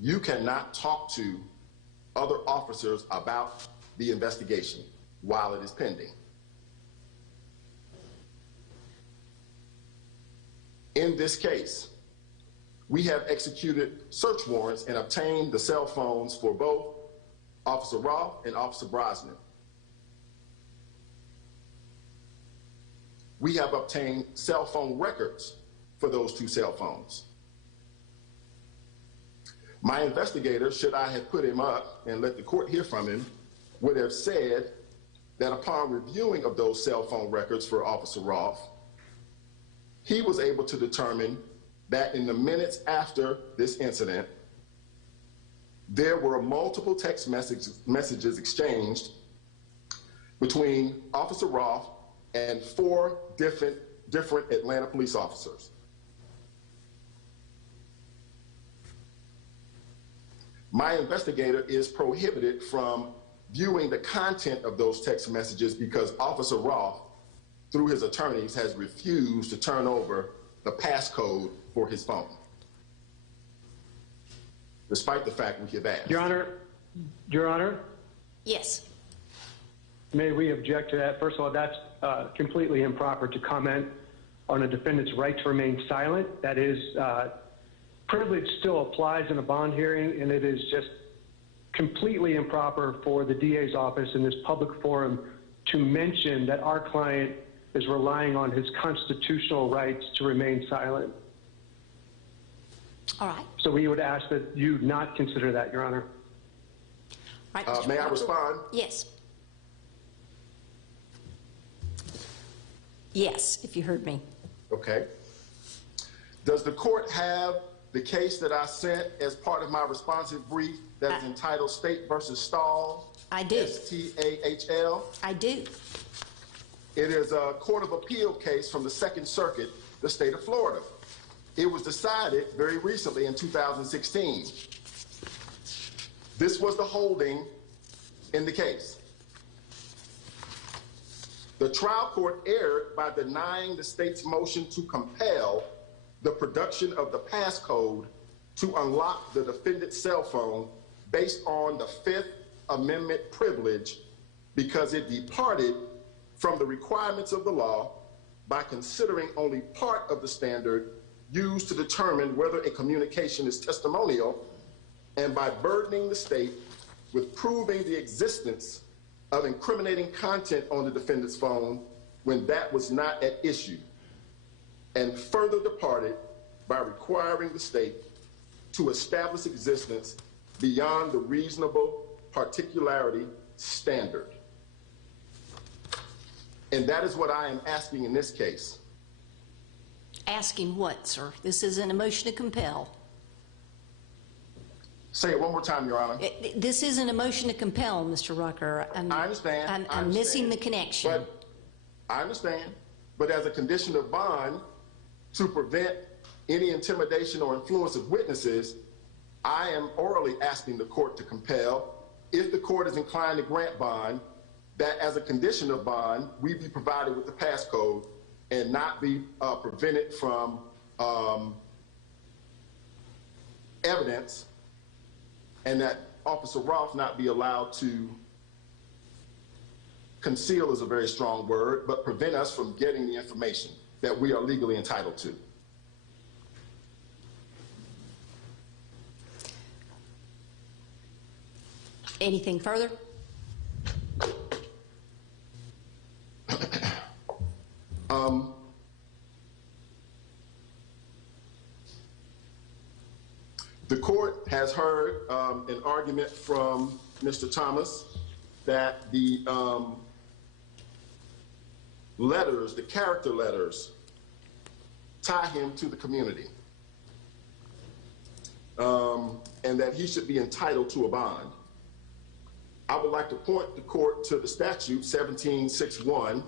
you cannot talk to other officers about the investigation while it is pending. In this case, we have executed search warrants and obtained the cell phones for both Officer Roth and Officer Brosnan. We have obtained cell phone records for those two cell phones. My investigator, should I have put him up and let the court hear from him, would have said that upon reviewing of those cell phone records for Officer Roth, he was able to determine that in the minutes after this incident, there were multiple text messages exchanged between Officer Roth and 4 different Atlanta police officers. My investigator is prohibited from viewing the content of those text messages because Officer Roth, through his attorneys, has refused to turn over the passcode for his phone, despite the fact we have asked. Your Honor? Yes. May we object to that? First of all, that's completely improper to comment on a defendant's right to remain silent. That is, privilege still applies in a bond hearing, and it is just completely improper for the DA's office in this public forum to mention that our client is relying on his constitutional rights to remain silent. All right. So we would ask that you not consider that, Your Honor. All right, May I respond? Yes. Yes, if you heard me. Okay. Does the court have the case that I sent as part of my responsive brief that is entitled State versus Stahl? I do. STAHL? I do. It is a Court of Appeal case from the Second Circuit, the state of Florida. It was decided very recently in 2016. This was the holding in the case. The trial court erred by denying the state's motion to compel the production of the passcode to unlock the defendant's cell phone based on the Fifth Amendment privilege because it departed from the requirements of the law by considering only part of the standard used to determine whether a communication is testimonial and by burdening the state with proving the existence of incriminating content on the defendant's phone when that was not at issue, and further departed by requiring the state to establish existence beyond the reasonable particularity standard. And that is what I am asking in this case. Asking what, sir? This isn't a motion to compel. Say it one more time, Your Honor. This isn't a motion to compel, Mr. Rucker. I understand. I'm missing the connection. But I understand. But as a condition of bond, to prevent any intimidation or influence of witnesses, I am orally asking the court to compel, if the court is inclined to grant bond, that as a condition of bond, we be provided with the passcode and not be prevented from evidence, and that Officer Roth not be allowed to conceal is a very strong word, but prevent us from getting the information that we are legally entitled to. Anything further? The court has heard an argument from Mr. Thomas that the letters, the character letters, tie him to the community, and that he should be entitled to a bond. I would like to point the court to the statute 1761,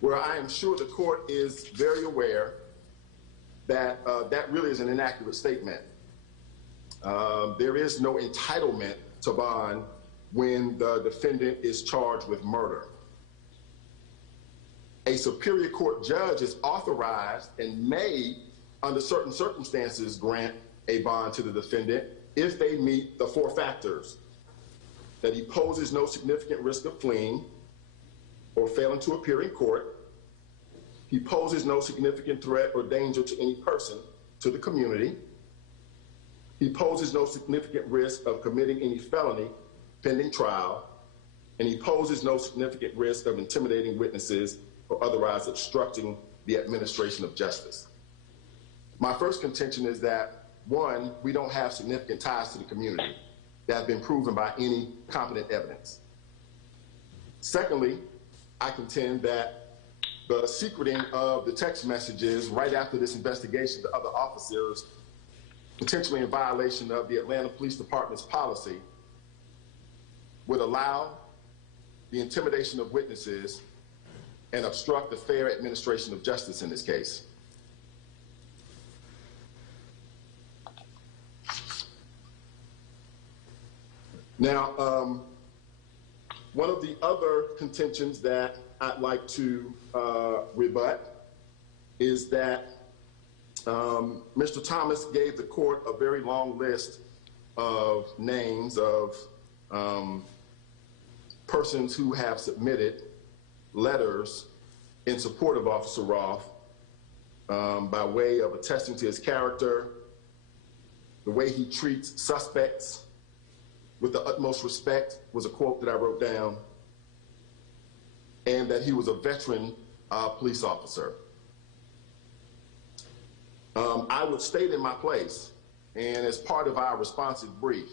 where I am sure the court is very aware that that really is an inaccurate statement. There is no entitlement to bond when the defendant is charged with murder. A superior court judge is authorized and may, under certain circumstances, grant a bond to the defendant if they meet the four factors: that he poses no significant risk of fleeing or failing to appear in court, he poses no significant threat or danger to any person, to the community, he poses no significant risk of committing any felony pending trial, and he poses no significant risk of intimidating witnesses or otherwise obstructing the administration of justice. My first contention is that, one, we don't have significant ties to the community that have been proven by any competent evidence. Secondly, I contend that the secreting of the text messages right after this investigation to other officers, potentially in violation of the Atlanta Police Department's policy, would allow the intimidation of witnesses and obstruct the fair administration of justice in this case. Now, one of the other contentions that I'd like to rebut is that Mr. Thomas gave the court a very long list of names of persons who have submitted letters in support of Officer Roth by way of attesting to his character, the way he treats suspects with the utmost respect, was a quote that I wrote down, and that he was a veteran police officer. I would state in my place, and as part of our responsive brief,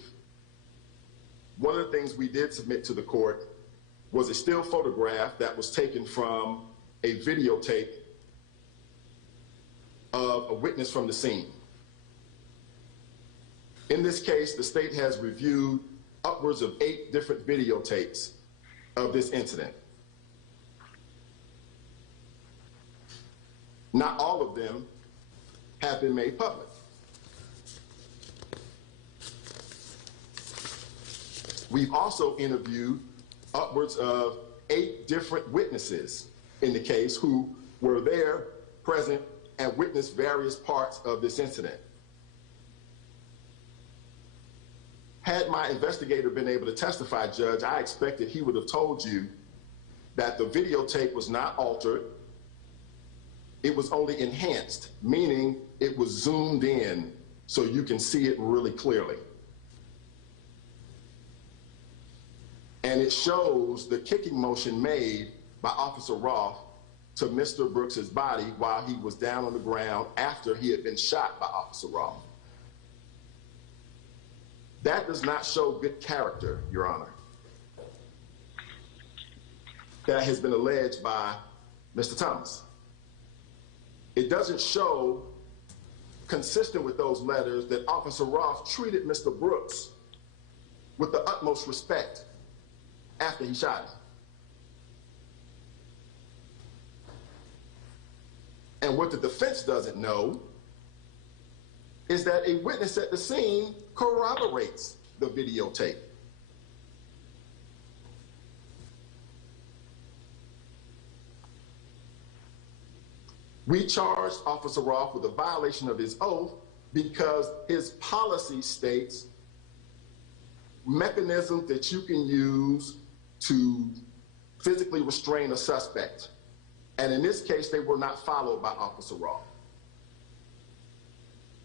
one of the things we did submit to the court was a still photograph that was taken from a videotape of a witness from the scene. In this case, the state has reviewed upwards of 8 different videotapes of this incident. Not all of them have been made public. We've also interviewed upwards of 8 different witnesses in the case who were there, present, and witnessed various parts of this incident. Had my investigator been able to testify, Judge, I expected he would have told you that the videotape was not altered. It was only enhanced, meaning it was zoomed in so you can see it really clearly. And it shows the kicking motion made by Officer Roth to Mr. Brooks's body while he was down on the ground after he had been shot by Officer Roth. That does not show good character, Your Honor. That has been alleged by Mr. Thomas. It doesn't show, consistent with those letters, that Officer Roth treated Mr. Brooks with the utmost respect after he shot him. And what the defense doesn't know is that a witness at the scene corroborates the videotape. We charged Officer Roth with a violation of his oath because his policy states mechanisms that you can use to physically restrain a suspect. And in this case, they were not followed by Officer Roth.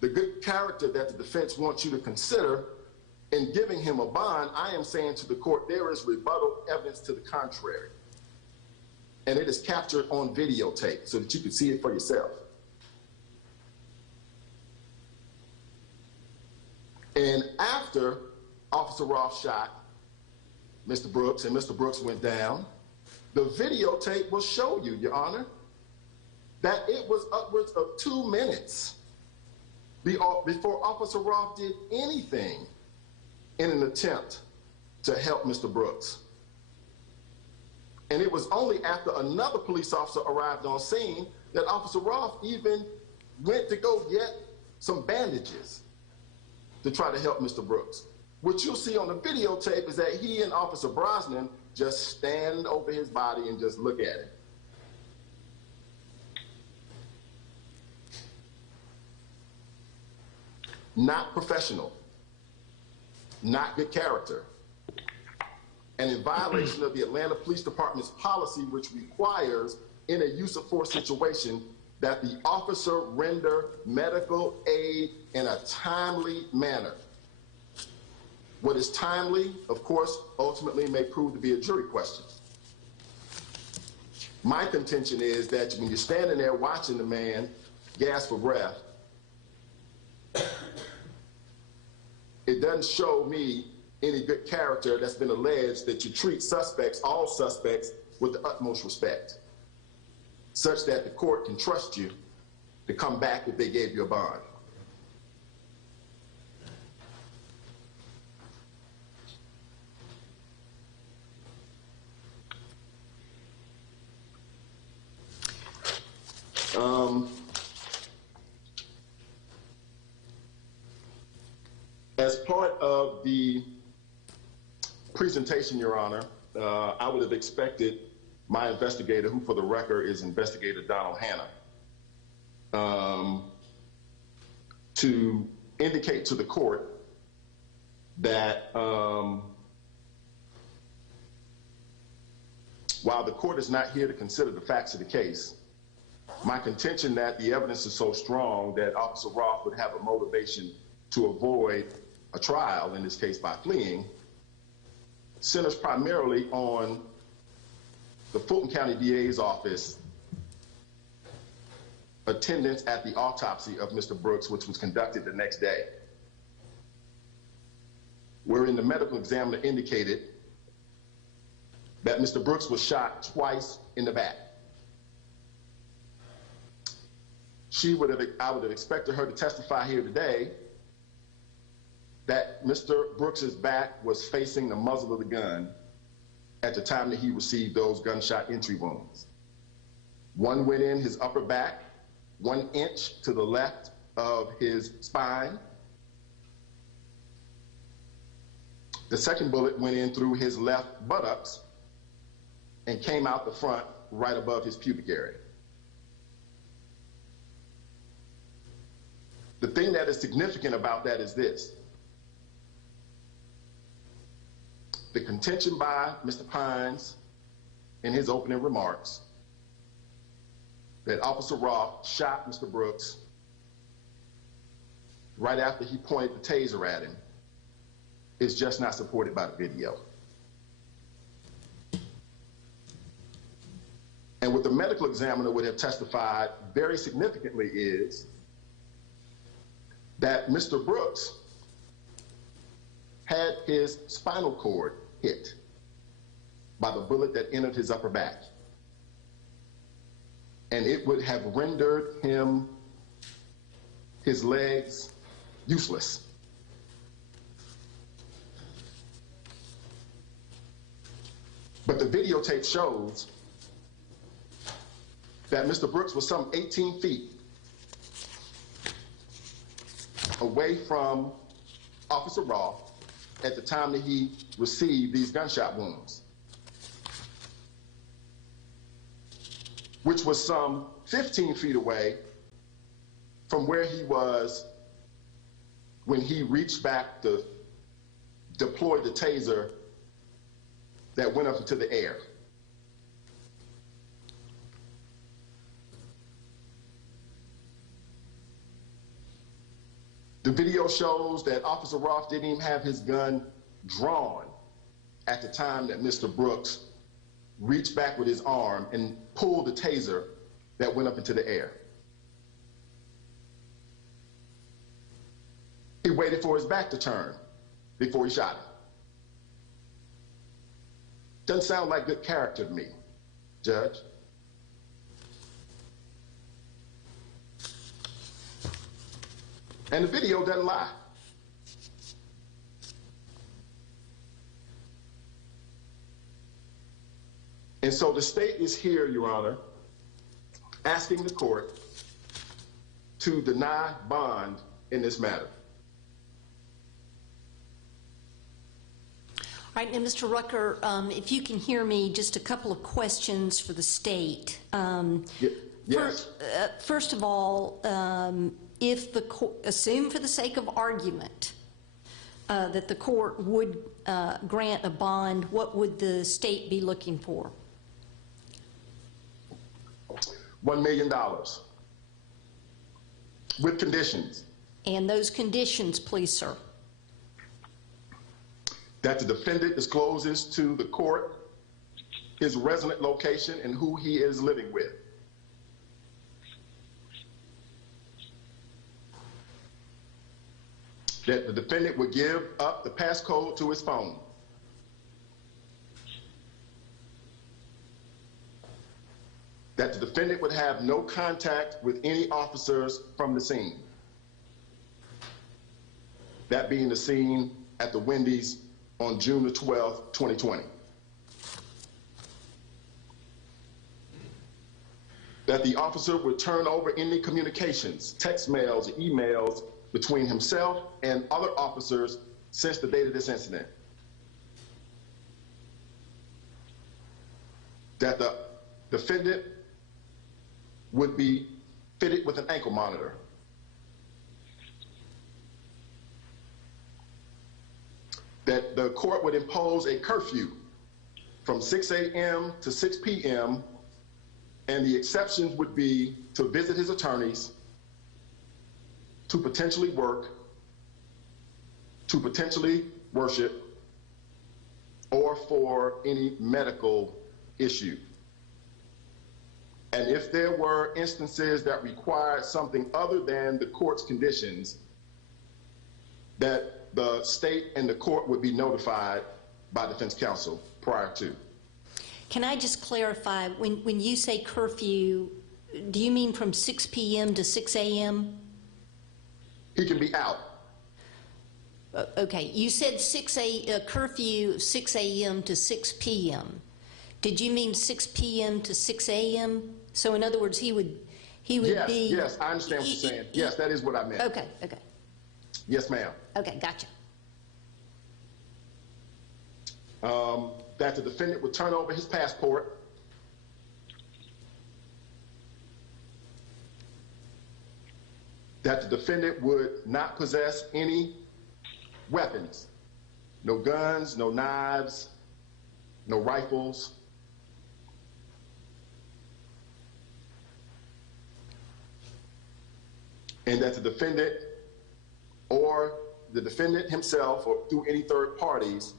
The good character that the defense wants you to consider in giving him a bond, I am saying to the court, there is rebuttal evidence to the contrary. And it is captured on videotape so that you can see it for yourself. And after Officer Roth shot Mr. Brooks and Mr. Brooks went down, the videotape will show you, Your Honor, that it was upwards of 2 minutes before Officer Roth did anything in an attempt to help Mr. Brooks. And it was only after another police officer arrived on scene that Officer Roth even went to go get some bandages to try to help Mr. Brooks. What you'll see on the videotape is that he and Officer Brosnan just stand over his body and just look at it. Not professional, not good character, and in violation of the Atlanta Police Department's policy, which requires in a use of force situation that the officer render medical aid in a timely manner. What is timely, of course, ultimately may prove to be a jury question. My contention is that when you're standing there watching the man gasp for breath, it doesn't show me any good character that's been alleged that you treat suspects, all suspects, with the utmost respect, such that the court can trust you to come back if they gave you a bond. As part of the presentation, Your Honor, I would have expected my investigator, who for the record is Investigator Donald Hanna, to indicate to the court that while the court is not here to consider the facts of the case, my contention that the evidence is so strong that Officer Roth would have a motivation to avoid a trial, in this case by fleeing, centers primarily on the Fulton County DA's office attendance at the autopsy of Mr. Brooks, which was conducted the next day, wherein the medical examiner indicated that Mr. Brooks was shot twice in the back. I would have expected her to testify here today that Mr. Brooks's back was facing the muzzle of the gun at the time that he received those gunshot entry wounds. One went in his upper back, 1 inch to the left of his spine. The second bullet went in through his left buttocks, and came out the front right above his pubic area. The thing that is significant about that is this. The contention by Mr. Pines in his opening remarks that Officer Roth shot Mr. Brooks right after he pointed the taser at him is just not supported by the video. And what the medical examiner would have testified very significantly is that Mr. Brooks had his spinal cord hit by the bullet that entered his upper back. And it would have rendered his legs useless. But the videotape shows that Mr. Brooks was some 18 feet away from Officer Roth at the time that he received these gunshot wounds, which was some 15 feet away from where he was when he reached back to deploy the taser that went up into the air. The video shows that Officer Roth didn't even have his gun drawn at the time that Mr. Brooks reached back with his arm and pulled the taser that went up into the air. He waited for his back to turn before he shot him. Doesn't sound like good character to me, Judge. And the video doesn't lie. And so the state is here, Your Honor, asking the court to deny bond in this matter. All right, now, Mr. Rucker, if you can hear me, just a couple of questions for the state. Yes. First of all, if the court, assume for the sake of argument that the court would grant a bond, what would the state be looking for? $1 million with conditions. And those conditions, please, sir. That the defendant discloses to the court his resident location and who he is living with. That the defendant would give up the passcode to his phone. That the defendant would have no contact with any officers from the scene. That being the scene at the Wendy's on June the 12th, 2020. That the officer would turn over any communications, text mails, emails between himself and other officers since the date of this incident. That the defendant would be fitted with an ankle monitor. That the court would impose a curfew from 6 a.m. to 6 p.m. and the exceptions would be to visit his attorneys, to potentially work, to potentially worship, or for any medical issue. And if there were instances that required something other than the court's conditions, that the state and the court would be notified by defense counsel prior to. Can I just clarify, when you say curfew, do you mean from 6 p.m. to 6 a.m.? He can be out. Okay, you said curfew 6 a.m. to 6 p.m. Did you mean 6 p.m. to 6 a.m.? So in other words, he would yes, be... Yes, I understand what you're saying. Yes, that is what I meant. Okay, okay. Yes, ma'am. Okay, gotcha. that the defendant would turn over his passport, that the defendant would not possess any weapons, no guns, no knives, no rifles, and that the defendant or the defendant himself or through any third parties,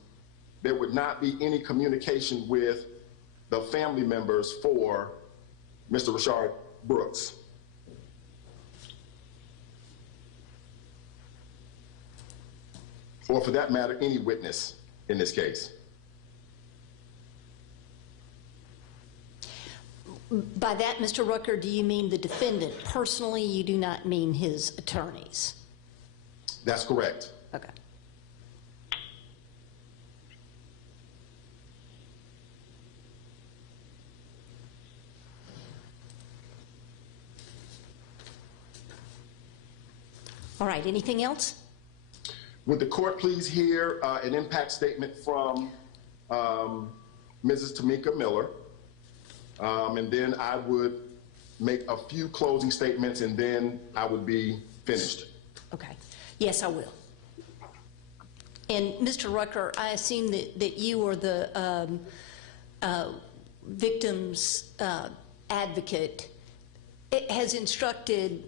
there would not be any communication with the family members for Mr. Rayshard Brooks. Or for that matter, any witness in this case. By that, Mr. Rucker, do you mean the defendant personally? You do not mean his attorneys? That's correct. Okay. All right, anything else? Would the court please hear an impact statement from Mrs. Tamika Miller? And then I would make a few closing statements and then I would be finished. Okay. Yes, I will. And Mr. Rucker, I assume that you are the victim's advocate. It has instructed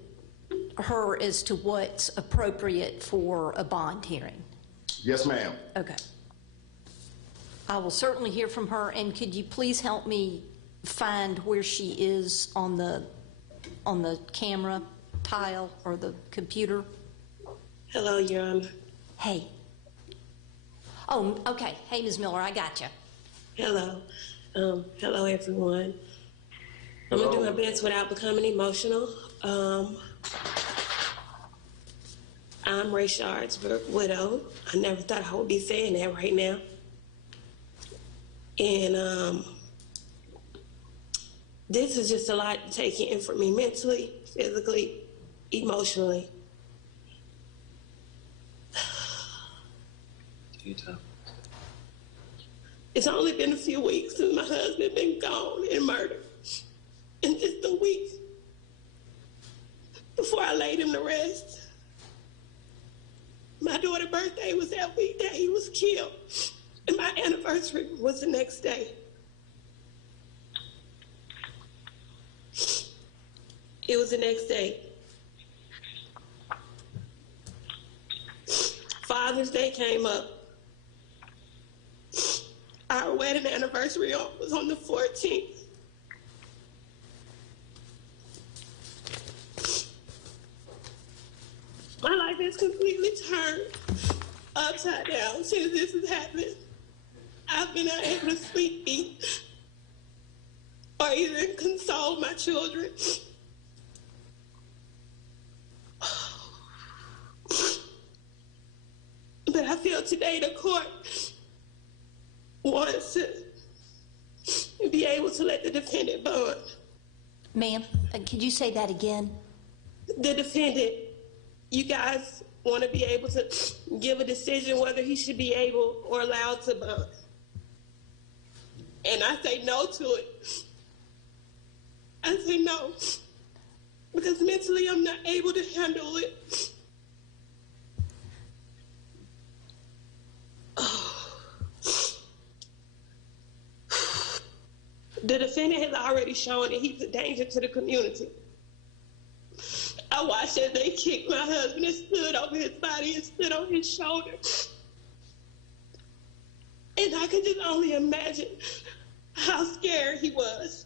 her as to what's appropriate for a bond hearing. Yes, ma'am. Okay. I will certainly hear from her, and could you please help me find where she is on the camera tile or the computer? Hello, Your Honor. Hey. Oh, okay. Hey, Ms. Miller, I got you. Hello. Hello, everyone. I'm going to do my best without becoming emotional. I'm Rayshard's widow. I never thought I would be saying that right now. And this is just a lot to take in for me mentally, physically, emotionally. It's only been a few weeks since my husband been gone and murdered. And just a week before I laid him to rest. My daughter's birthday was that week that he was killed. And my anniversary was the next day. It was the next day. Father's Day came up. Our wedding anniversary was on the 14th. My life has completely turned upside down since this has happened. I've been unable to sleep, eat, or even console my children. But I feel today the court wants to be able to let the defendant bond. Ma'am, could you say that again? The defendant, you guys want to be able to give a decision whether he should be able or allowed to bond. And I say no to it. I say no, because mentally I'm not able to handle it. The defendant has already shown that he's a danger to the community. I watched as they kicked my husband and stood over his body and stood on his shoulder. And I could just only imagine how scared he was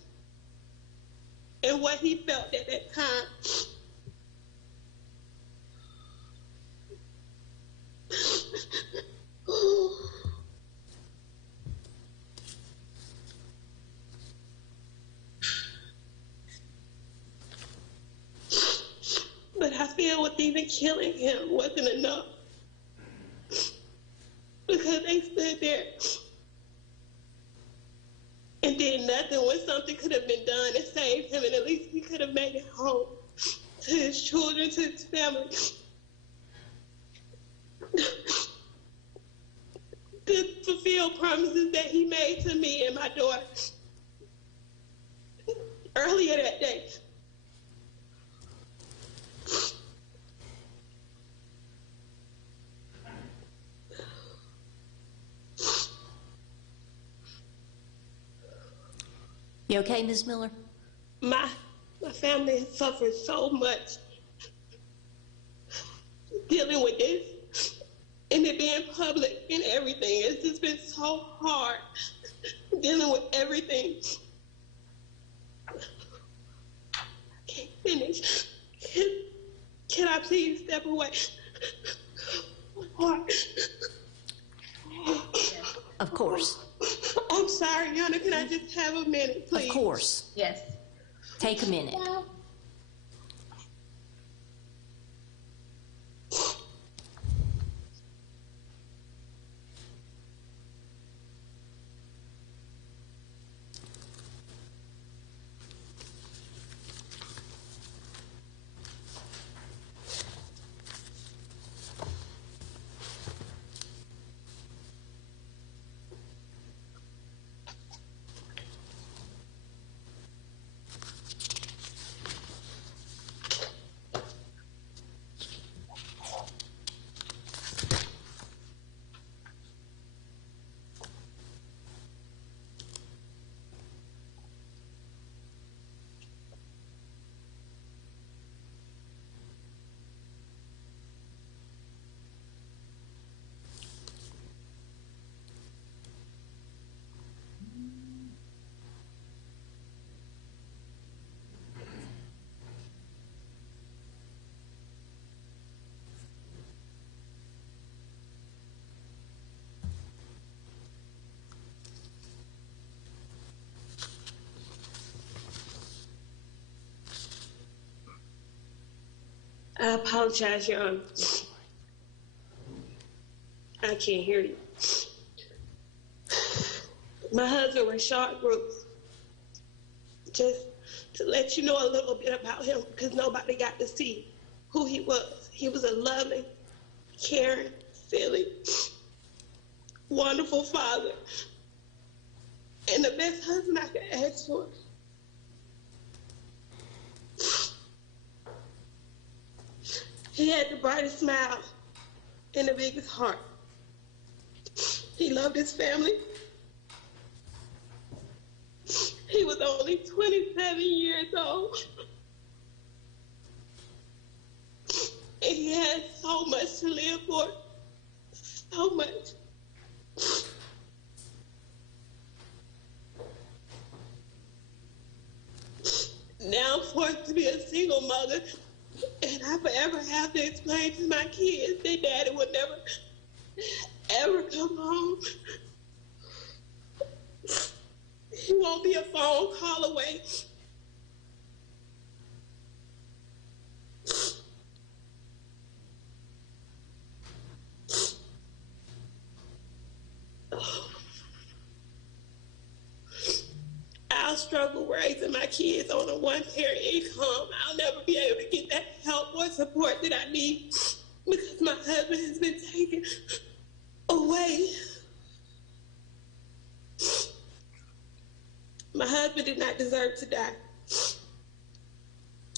and what he felt at that time. But I feel with even killing him wasn't enough. Because they stood there and did nothing when something could have been done and saved him, and at least he could have made it home to his children, to his family. to fulfill promises that he made to me and my daughter earlier that day. You okay, Ms. Miller? My family has suffered so much dealing with this, and it being public and everything. It's just been so hard dealing with everything. I can't finish. Can I please step away? Of course. I'm sorry, Your Honor. Can I just have a minute, please? Of course. Yes. Take a minute. I apologize, Your Honor. I can't hear you. My husband, Rayshard Brooks, just to let you know a little bit about him, because nobody got to see who he was. He was a loving, caring, silly, wonderful father, and the best husband I could ask for. He had the brightest smile and the biggest heart. He loved his family. He was only 27 years old. And he had so much to live for. So much. Now I'm forced to be a single mother. And I forever have to explain to my kids that Daddy would never, ever come home. He won't be a phone call away. I'll struggle raising my kids on a one-parent income. I'll never be able to get that help or support that I need because my husband has been taken away. My husband did not deserve to die.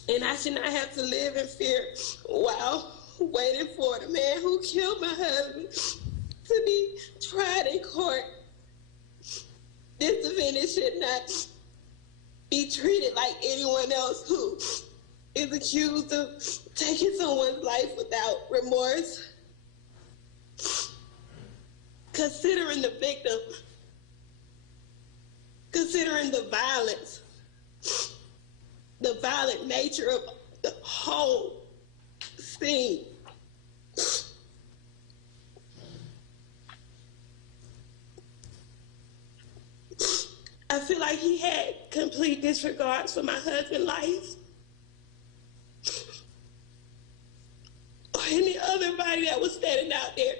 And I should not have to live in fear while waiting for the man who killed my husband to be tried in court. This defendant should not be treated like anyone else who is accused of taking someone's life without remorse. Considering the victim, considering the violence, the violent nature of the whole scene. I feel like he had complete disregard for my husband's life. Or any other body that was standing out there.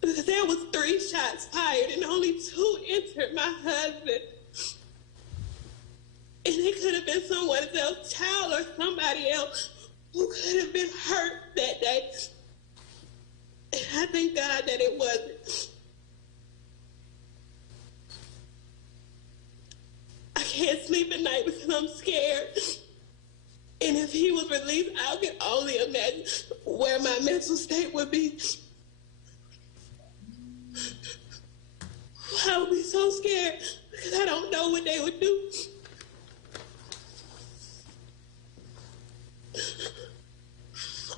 Because there was 3 shots fired and only 2 entered my husband. And it could have been someone else's child or somebody else who could have been hurt that day. And I thank God that it wasn't. can't sleep at night because I'm scared. And if he was released, I can only imagine where my mental state would be. I would be so scared because I don't know what they would do.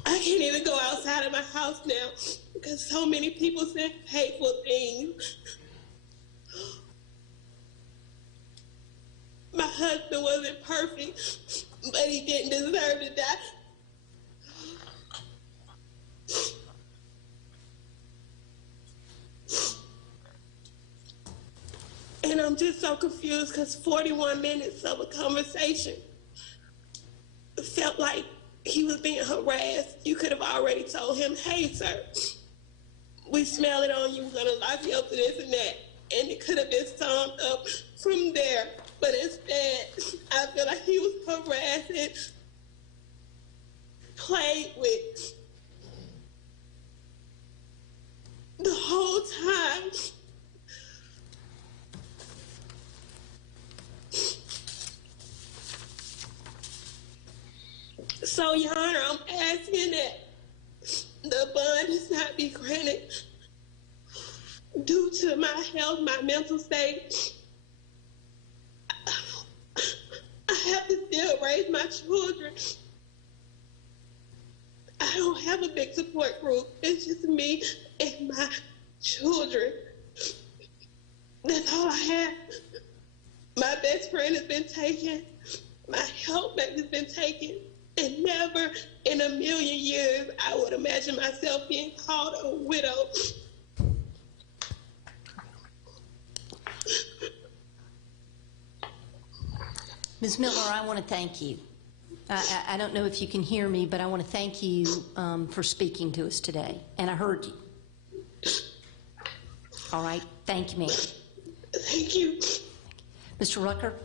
I can't even go outside of my house now because so many people said hateful things. My husband wasn't perfect, but he didn't deserve to die. And I'm just so confused because 41 minutes of a conversation felt like he was being harassed. You could have already told him, hey, sir, we smell it on you, we're gonna lock you up for this and that. And it could have been summed up from there. But instead, I feel like he was harassed and played with the whole time. So, Your Honor, I'm asking that the bond does not be granted due to my health, my mental state. I have to still raise my children. I don't have a big support group. It's just me and my children. That's all I have. My best friend has been taken. My helpmate has been taken. And never in a million years I would imagine myself being called a widow. Ms. Miller, I want to thank you. I don't know if you can hear me, but I want to thank you for speaking to us today. And I heard you. All right. Thank you, ma'am. Thank you. Mr. Rucker?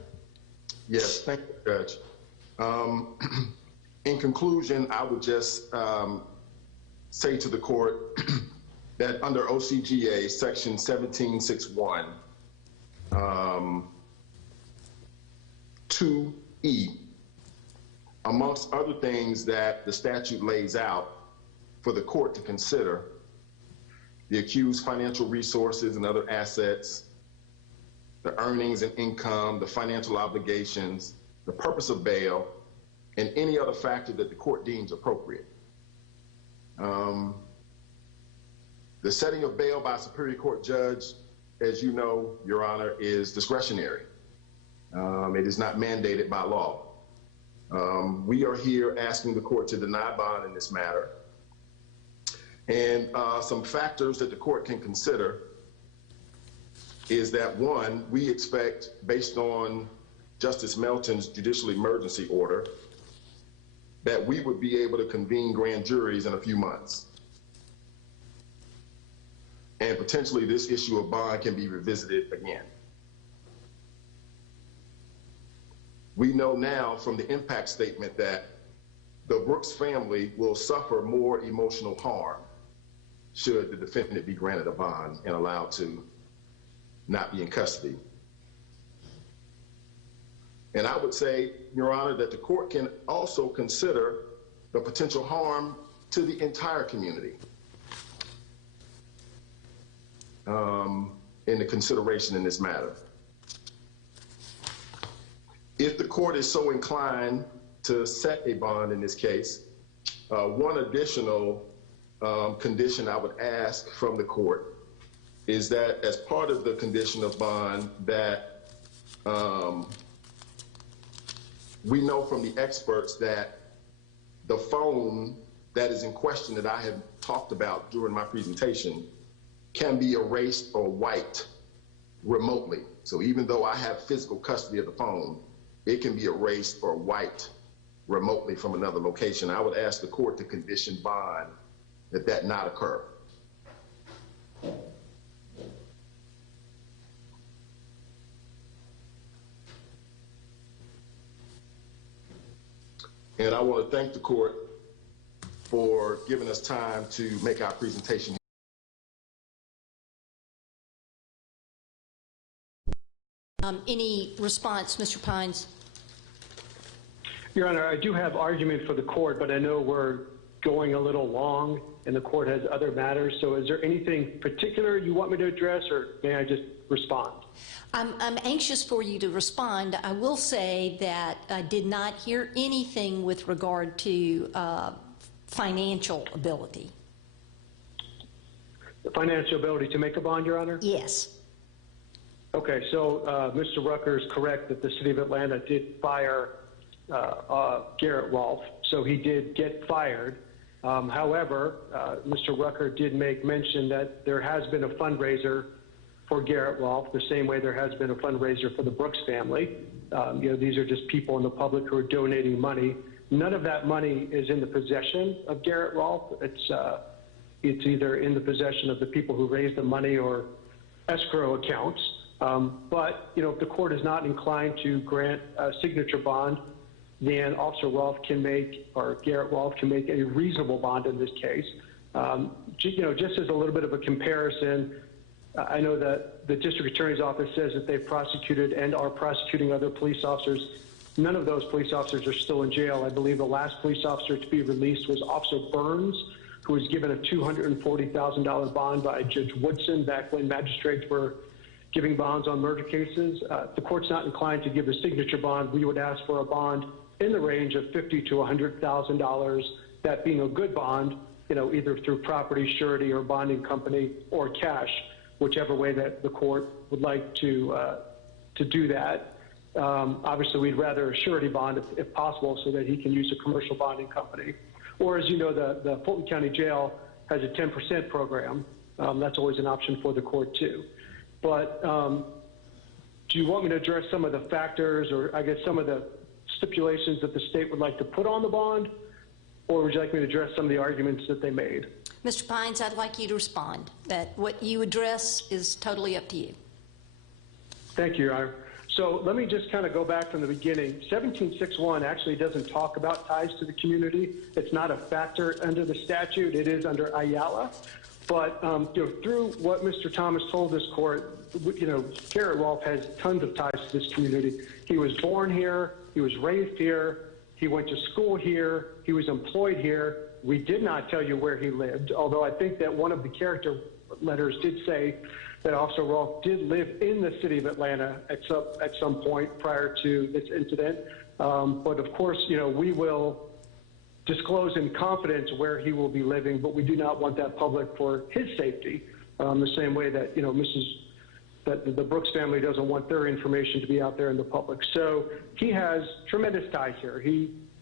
Yes, thank you, Judge. In conclusion, I would just say to the court that under OCGA section 1761, 2E, amongst other things that the statute lays out for the court to consider, the accused's financial resources and other assets, the earnings and income, the financial obligations, the purpose of bail, and any other factor that the court deems appropriate. The setting of bail by a Superior Court judge, as you know, Your Honor, is discretionary. It is not mandated by law. We are here asking the court to deny bond in this matter. And some factors that the court can consider is that, one, we expect, based on Justice Melton's judicial emergency order, that we would be able to convene grand juries in a few months. And potentially this issue of bond can be revisited again. We know now from the impact statement that the Brooks family will suffer more emotional harm should the defendant be granted a bond and allowed to not be in custody. And I would say, Your Honor, that the court can also consider the potential harm to the entire community in the consideration in this matter. If the court is so inclined to set a bond in this case, one additional condition I would ask from the court is that as part of the condition of bond that we know from the experts that the phone that is in question that I have talked about during my presentation can be erased or wiped remotely. So even though I have physical custody of the phone, it can be erased or wiped remotely from another location. I would ask the court to condition bond that not occur. And I want to thank the court for giving us time to make our presentation. Any response, Mr. Pines? Your Honor, I do have argument for the court, but I know we're going a little long and the court has other matters. So is there anything particular you want me to address, or may I just respond? I'm anxious for you to respond. I will say that I did not hear anything with regard to financial ability. The financial ability to make a bond, Your Honor? Yes. Okay, so Mr. Rucker is correct that the City of Atlanta did fire Garrett Rolfe, so he did get fired. However, Mr. Rucker did make mention that there has been a fundraiser for Garrett Rolfe, the same way there has been a fundraiser for the Brooks family. These are just people in the public who are donating money. None of that money is in the possession of Garrett Rolfe. It's either in the possession of the people who raised the money or escrow accounts. But if the court is not inclined to grant a signature bond, then Officer Rolfe can make, or Garrett Rolfe can make a reasonable bond in this case. Just as a little bit of a comparison, I know that the district attorney's office says that they've prosecuted and are prosecuting other police officers. None of those police officers are still in jail. I believe the last police officer to be released was Officer Burns, who was given a $240,000 bond by Judge Woodson back when magistrates were giving bonds on murder cases. If the court's not inclined to give a signature bond, we would ask for a bond in the range of $50,000 to $100,000, that being a good bond, either through property, surety, or bonding company, or cash, whichever way that the court would like to do that. Obviously, we'd rather a surety bond if possible, so that he can use a commercial bonding company. Or, as you know, the Fulton County Jail has a 10% program. That's always an option for the court, too. But do you want me to address some of the factors, or I guess some of the stipulations that the state would like to put on the bond, or would you like me to address some of the arguments that they made? Mr. Pines, I'd like you to respond. That what you address is totally up to you. Thank you, Your Honor. So let me just kind of go back from the beginning. 1761 actually doesn't talk about ties to the community. It's not a factor under the statute. It is under Ayala. But through what Mr. Thomas told this court, Garrett Rolfe has tons of ties to this community. He was born here. He was raised here. He went to school here. He was employed here. We did not tell you where he lived, although I think that one of the character letters did say that Officer Rolfe did live in the city of Atlanta at some point prior to this incident. But of course, we will disclose in confidence where he will be living, but we do not want that public for his safety, the same way that, that the Brooks family doesn't want their information to be out there in the public. So he has tremendous ties here.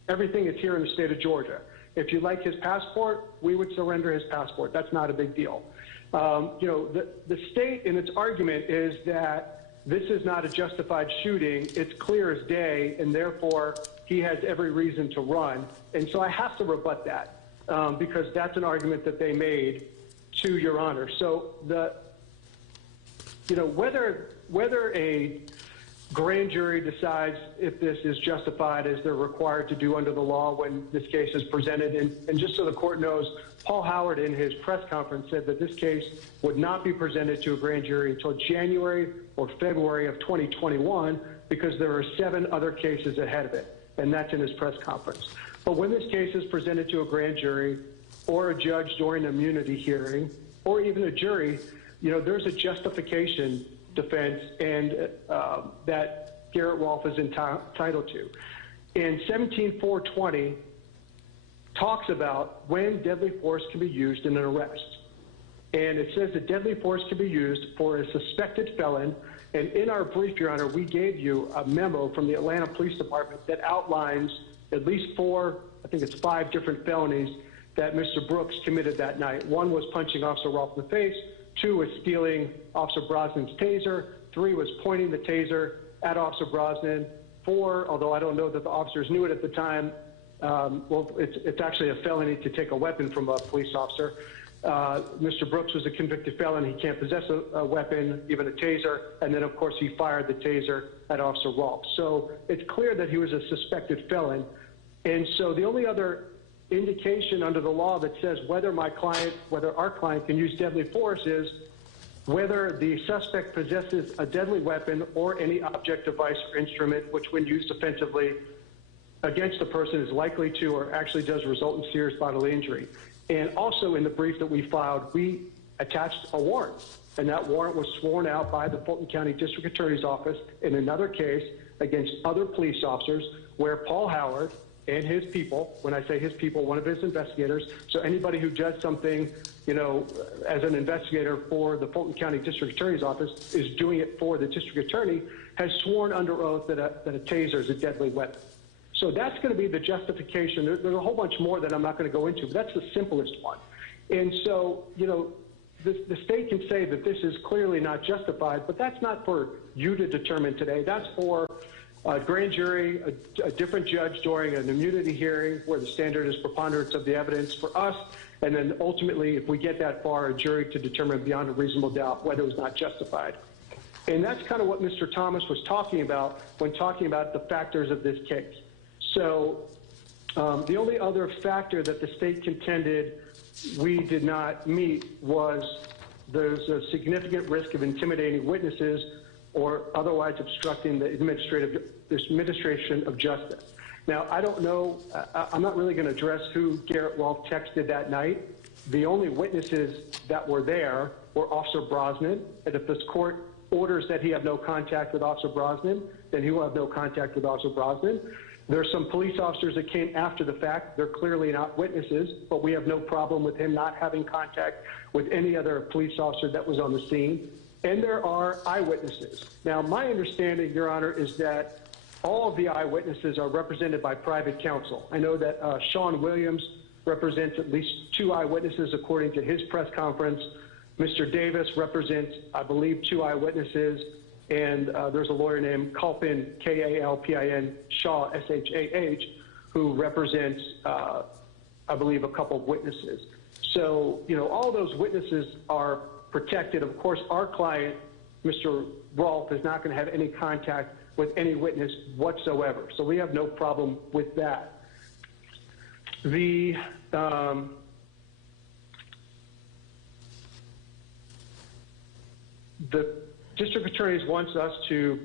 Everything is here in the state of Georgia. If you like his passport, we would surrender his passport. That's not a big deal. The state in its argument is that this is not a justified shooting. It's clear as day, and therefore he has every reason to run. And so I have to rebut that because that's an argument that they made, to Your Honor. So whether a grand jury decides if this is justified as they're required to do under the law when this case is presented, and just so the court knows, Paul Howard in his press conference said that this case would not be presented to a grand jury until January or February of 2021 because there are 7 other cases ahead of it, and that's in his press conference. But when this case is presented to a grand jury or a judge during an immunity hearing or even a jury, there's a justification defense and that Garrett Rolfe is entitled to. And 17420 talks about when deadly force can be used in an arrest. And it says that deadly force can be used for a suspected felon. And in our brief, Your Honor, we gave you a memo from the Atlanta Police Department that outlines at least 5 different felonies that Mr. Brooks committed that night. 1 was punching Officer Rolfe in the face. 2 was stealing Officer Brosnan's taser. 3 was pointing the taser at Officer Brosnan. 4, although I don't know that the officers knew it at the time, it's actually a felony to take a weapon from a police officer. Mr. Brooks was a convicted felon. He can't possess a weapon, even a taser. And then, of course, he fired the taser at Officer Rolfe. So it's clear that he was a suspected felon. And so the only other indication under the law that says whether our client can use deadly force is whether the suspect possesses a deadly weapon or any object, device, or instrument which, when used offensively against the person, is likely to or actually does result in serious bodily injury. And also in the brief that we filed, we attached a warrant, and that warrant was sworn out by the Fulton County District Attorney's Office in another case against other police officers where Paul Howard and his people, when I say his people, one of his investigators, so anybody who does something, you know, as an investigator for the Fulton County District Attorney's Office is doing it for the District Attorney, has sworn under oath that a taser is a deadly weapon. So that's going to be the justification. There's a whole bunch more that I'm not going to go into, but that's the simplest one. And so, you know, the state can say that this is clearly not justified, but that's not for you to determine today. That's for a grand jury, a different judge during an immunity hearing where the standard is preponderance of the evidence for us, and then ultimately, if we get that far, a jury to determine beyond a reasonable doubt whether it was not justified. And that's kind of what Mr. Thomas was talking about when talking about the factors of this case. So the only other factor that the state contended we did not meet was there's a significant risk of intimidating witnesses or otherwise obstructing the administration of justice. Now, I don't know, I'm not really going to address who Garrett Rolfe texted that night. The only witnesses that were there were Officer Brosnan, and if this court orders that he have no contact with Officer Brosnan, then he will have no contact with Officer Brosnan. There are some police officers that came after the fact. They're clearly not witnesses, but we have no problem with him not having contact with any other police officer that was on the scene. And there are eyewitnesses. Now, my understanding, Your Honor, is that all of the eyewitnesses are represented by private counsel. I know that Sean Williams represents at least 2 eyewitnesses according to his press conference. Mr. Davis represents, I believe, 2 eyewitnesses. And there's a lawyer named Kalpin, K-A-L-P-I-N, Shaw, S-H-A-H, who represents, I believe, a couple of witnesses. So, you know, all those witnesses are protected. Of course, our client, Mr. Rolfe, is not going to have any contact with any witness whatsoever. So we have no problem with that. The district attorneys wants us to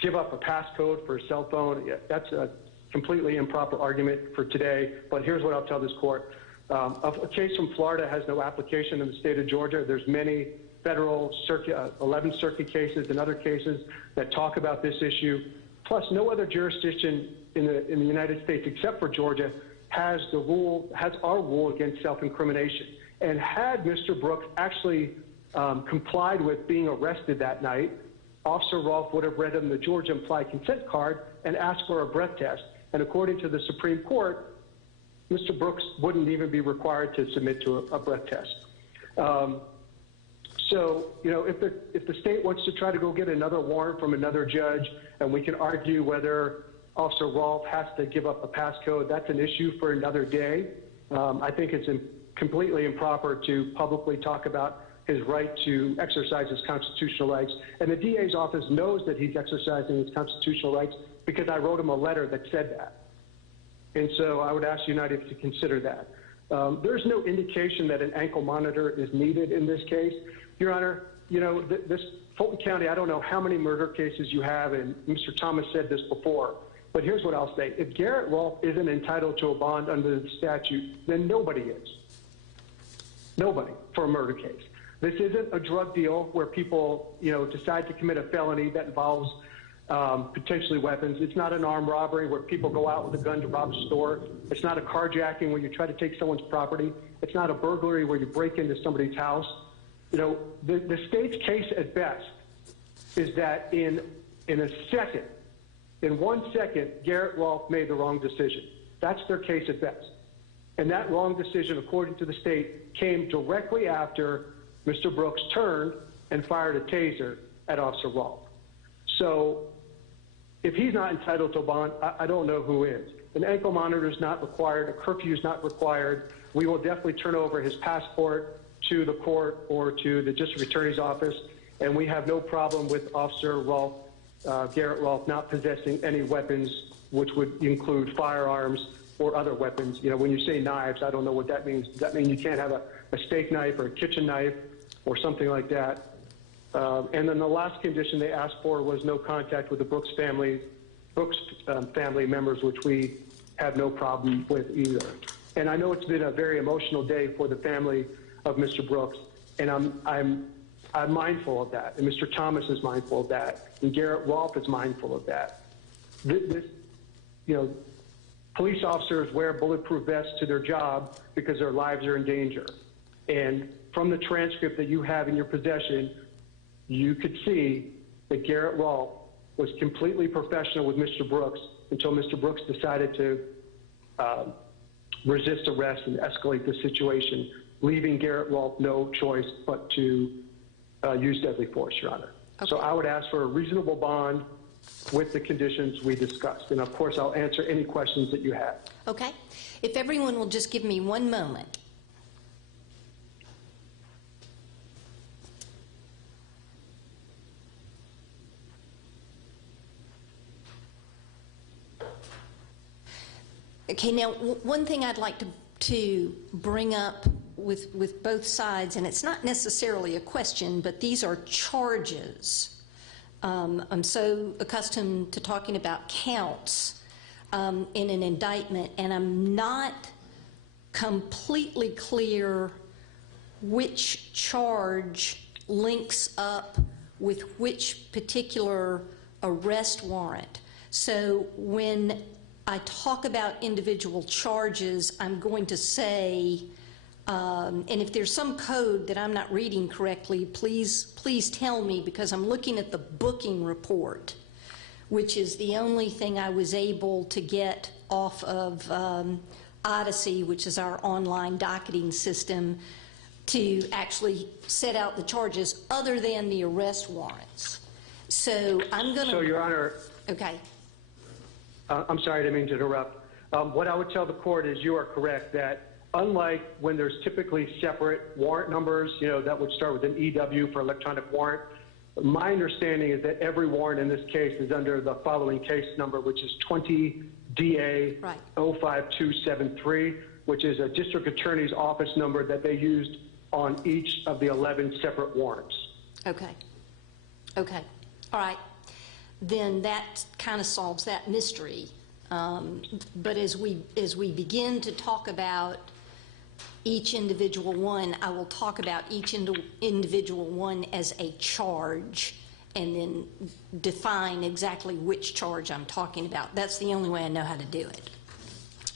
give up a passcode for a cell phone. Yeah, that's a completely improper argument for today, but here's what I'll tell this court. A case from Florida has no application in the state of Georgia. There's many federal circuit, 11th Circuit cases and other cases that talk about this issue. Plus, no other jurisdiction in the United States except for Georgia has our rule against self-incrimination. And had Mr. Brooks actually complied with being arrested that night, Officer Rolfe would have read him the Georgia implied consent card and asked for a breath test. And according to the Supreme Court, Mr. Brooks wouldn't even be required to submit to a breath test. So, you know, if the state wants to try to go get another warrant from another judge, and we can argue whether Officer Rolfe has to give up a passcode, that's an issue for another day. I think it's completely improper to publicly talk about his right to exercise his constitutional rights. And the DA's office knows that he's exercising his constitutional rights because I wrote him a letter that said that. And so I would ask United to consider that. There's no indication that an ankle monitor is needed in this case. Your Honor, you know, this Fulton County, I don't know how many murder cases you have, and Mr. Thomas said this before, but here's what I'll say. If Garrett Rolfe isn't entitled to a bond under the statute, then nobody is. Nobody for a murder case. This isn't a drug deal where people, you know, decide to commit a felony that involves potentially weapons. It's not an armed robbery where people go out with a gun to rob a store. It's not a carjacking where you try to take someone's property. It's not a burglary where you break into somebody's house. You know, the state's case at best is that in 1 second, Garrett Rolfe made the wrong decision. That's their case at best. And that wrong decision, according to the state, came directly after Mr. Brooks turned and fired a taser at Officer Rolfe. So if he's not entitled to a bond, I don't know who is. An ankle monitor is not required. A curfew is not required. We will definitely turn over his passport to the court or to the district attorney's office, and we have no problem with Officer Rolfe, Garrett Rolfe, not possessing any weapons, which would include firearms or other weapons. You know, when you say knives, I don't know what that means. Does that mean you can't have a steak knife or a kitchen knife or something like that? And then the last condition they asked for was no contact with the Brooks family members, which we have no problem with either. And I know it's been a very emotional day for the family of Mr. Brooks, and I'm mindful of that, and Mr. Thomas is mindful of that, and Garrett Rolfe is mindful of that. Police officers wear bulletproof vests to their job because their lives are in danger. And from the transcript that you have in your possession, you could see that Garrett Rolfe was completely professional with Mr. Brooks until Mr. Brooks decided to resist arrest and escalate the situation, leaving Garrett Rolfe no choice but to use deadly force, Your Honor. Okay. So I would ask for a reasonable bond with the conditions we discussed. And of course, I'll answer any questions that you have. Okay. If everyone will just give me one moment. Okay, now one thing I'd like to bring up with both sides, and it's not necessarily a question, but these are charges. I'm so accustomed to talking about counts in an indictment, and I'm not completely clear which charge links up with which particular arrest warrant. So when I talk about individual charges, I'm going to say, and if there's some code that I'm not reading correctly, please tell me, because I'm looking at the booking report, which is the only thing I was able to get off of Odyssey, which is our online docketing system, to actually set out the charges other than the arrest warrants. So I'm going to... So, Your Honor... Okay. I'm sorry, I didn't mean to interrupt. What I would tell the court is you are correct that unlike when there's typically separate warrant numbers, that would start with an EW for electronic warrant, my understanding is that every warrant in this case is under the following case number, which is 20 DA 05273, which is a district attorney's office number that they used on each of the 11 separate warrants. Okay. Okay. All right. Then that kind of solves that mystery. But as we begin to talk about each individual one, I will talk about each individual one as a charge and then define exactly which charge I'm talking about. That's the only way I know how to do it.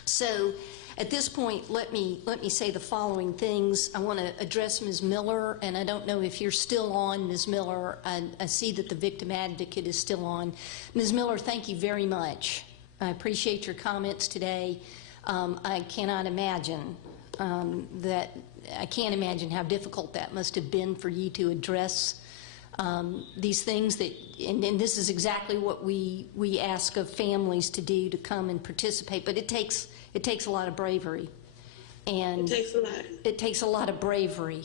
So at this point, let me say the following things. I want to address Ms. Miller, and I don't know if you're still on, Ms. Miller. I see that the victim advocate is still on. Ms. Miller, thank you very much. I appreciate your comments today. I cannot imagine I can't imagine how difficult that must have been for you to address these things that, and this is exactly what we ask of families to do, to come and participate, but it takes a lot of bravery. And it takes a lot. It takes a lot of bravery.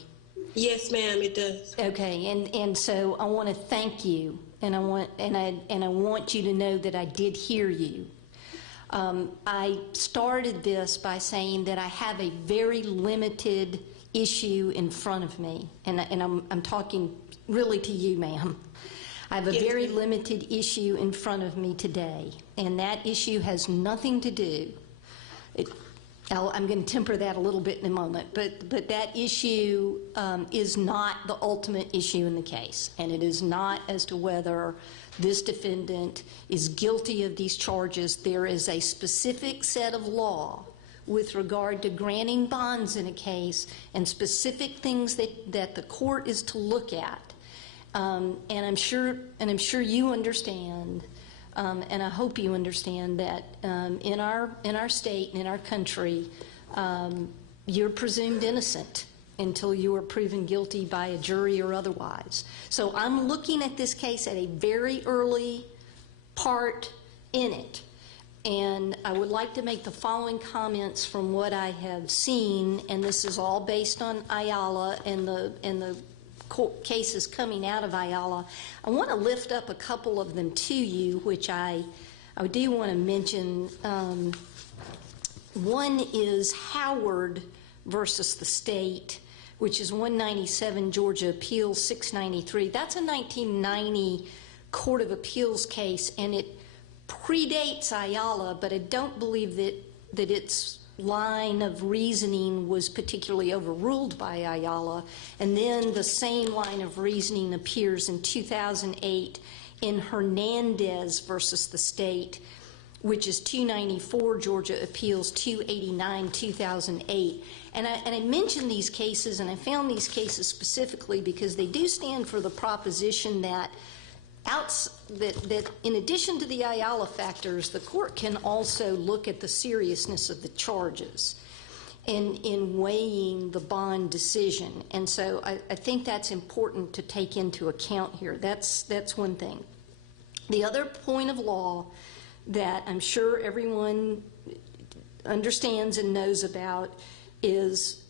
Yes, ma'am, it does. Okay, and so I want to thank you, and I want you to know that I did hear you. I started this by saying that I have a very limited issue in front of me, and I'm talking really to you, ma'am. I have a very limited issue in front of me today, and that issue has nothing to do. I'm going to temper that a little bit in a moment, but that issue is not the ultimate issue in the case, and it is not as to whether this defendant is guilty of these charges. There is a specific set of law with regard to granting bonds in a case and specific things that the court is to look at, and I'm sure you understand. And I hope you understand that in our state and in our country, you're presumed innocent until you are proven guilty by a jury or otherwise. So I'm looking at this case at a very early part in it. And I would like to make the following comments from what I have seen, and this is all based on Ayala and the cases coming out of Ayala. I want to lift up a couple of them to you, which I do want to mention. One is Howard versus the state, which is 197 Georgia Appeals 693. That's a 1990 Court of Appeals case, and it predates Ayala, but I don't believe that its line of reasoning was particularly overruled by Ayala. And then the same line of reasoning appears in 2008 in Hernandez versus the state, which is 294 Georgia Appeals 289 2008. And I mentioned these cases, and I found these cases specifically because they do stand for the proposition that that in addition to the Ayala factors, the court can also look at the seriousness of the charges in weighing the bond decision. And so I think that's important to take into account here. That's one thing. The other point of law that I'm sure everyone understands and knows about is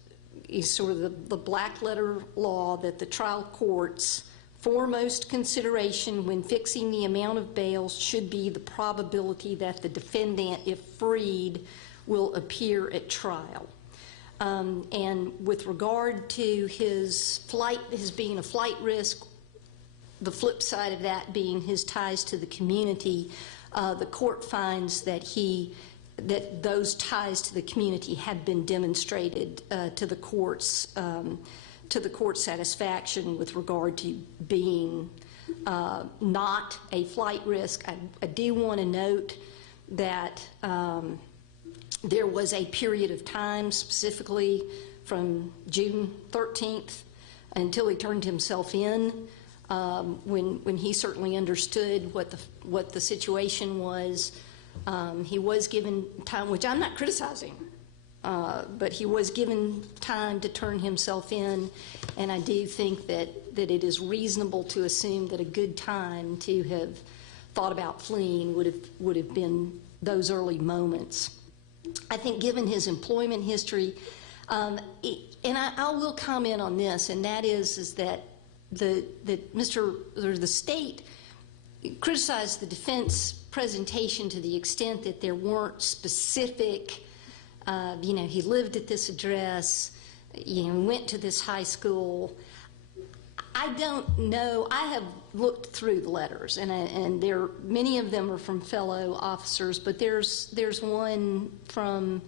sort of the black letter law that the trial court's foremost consideration when fixing the amount of bail should be the probability that the defendant, if freed, will appear at trial. And with regard to his being a flight risk, the flip side of that being his ties to the community, the court finds that those ties to the community have been demonstrated to the court's satisfaction with regard to being not a flight risk. I do want to note that there was a period of time, specifically from June 13th until he turned himself in, when he certainly understood what the situation was. He was given time, which I'm not criticizing, but he was given time to turn himself in, and I do think that it is reasonable to assume that a good time to have thought about fleeing would have been those early moments. I think given his employment history, and I will comment on this, and that is that the state criticized the defense presentation to the extent that there weren't specific, he lived at this address, went to this high school. I don't know. I have looked through the letters, and many of them are from fellow officers, but there's one from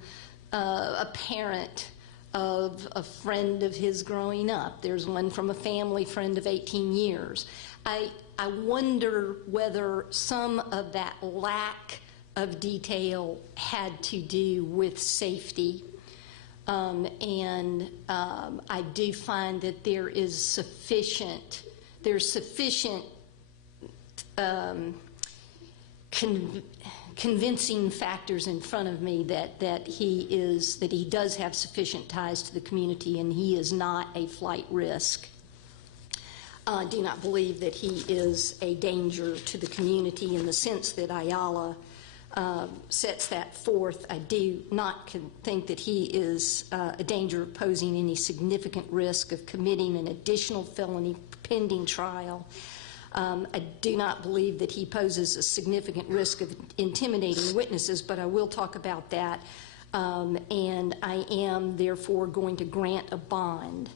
a parent of a friend of his growing up. There's one from a family friend of 18 years. I wonder whether some of that lack of detail had to do with safety. And I do find that there's sufficient convincing factors in front of me that he does have sufficient ties to the community and he is not a flight risk. I do not believe that he is a danger to the community in the sense that Ayala sets that forth. I do not think that he is a danger of posing any significant risk of committing an additional felony pending trial. I do not believe that he poses a significant risk of intimidating witnesses, but I will talk about that. And I am therefore going to grant a bond.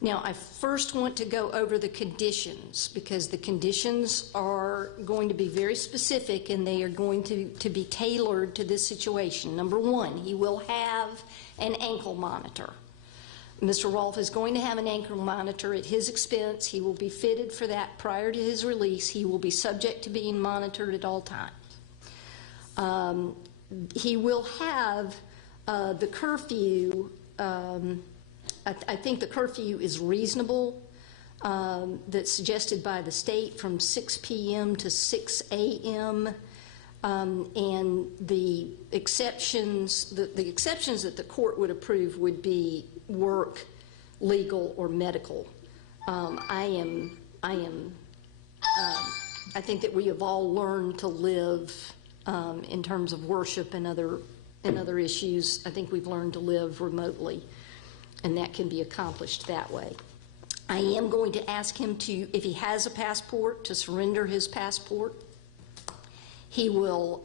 Now, I first want to go over the conditions because the conditions are going to be very specific and they are going to be tailored to this situation. Number one, he will have an ankle monitor. Mr. Rolfe is going to have an ankle monitor at his expense. He will be fitted for that prior to his release. He will be subject to being monitored at all times. He will have the curfew. I think the curfew is reasonable that's suggested by the state from 6 p.m. to 6 a.m. And the exceptions that the court would approve would be work, legal, or medical. I think that we have all learned to live in terms of worship and other issues. I think we've learned to live remotely, and that can be accomplished that way. I am going to ask him to, if he has a passport, to surrender his passport. He will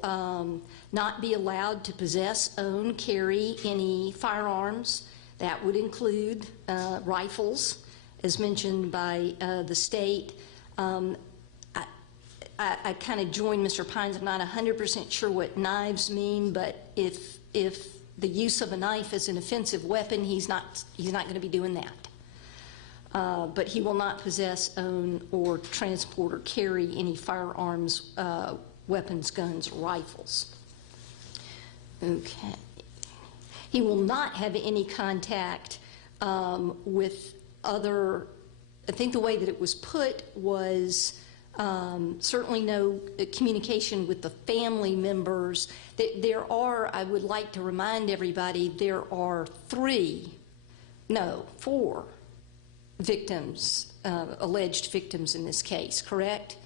not be allowed to possess, own, carry any firearms That would include rifles, as mentioned by the state. I kind of join Mr. Pines. I'm not 100% sure what knives mean, but if the use of a knife is an offensive weapon, he's not going to be doing that. But he will not possess, own, or transport or carry any firearms, weapons, guns, or rifles. Okay. He will not have any contact with other. I think the way that it was put was certainly no communication with the family members. There are, I would like to remind everybody, there are 4 victims, alleged victims in this case, correct?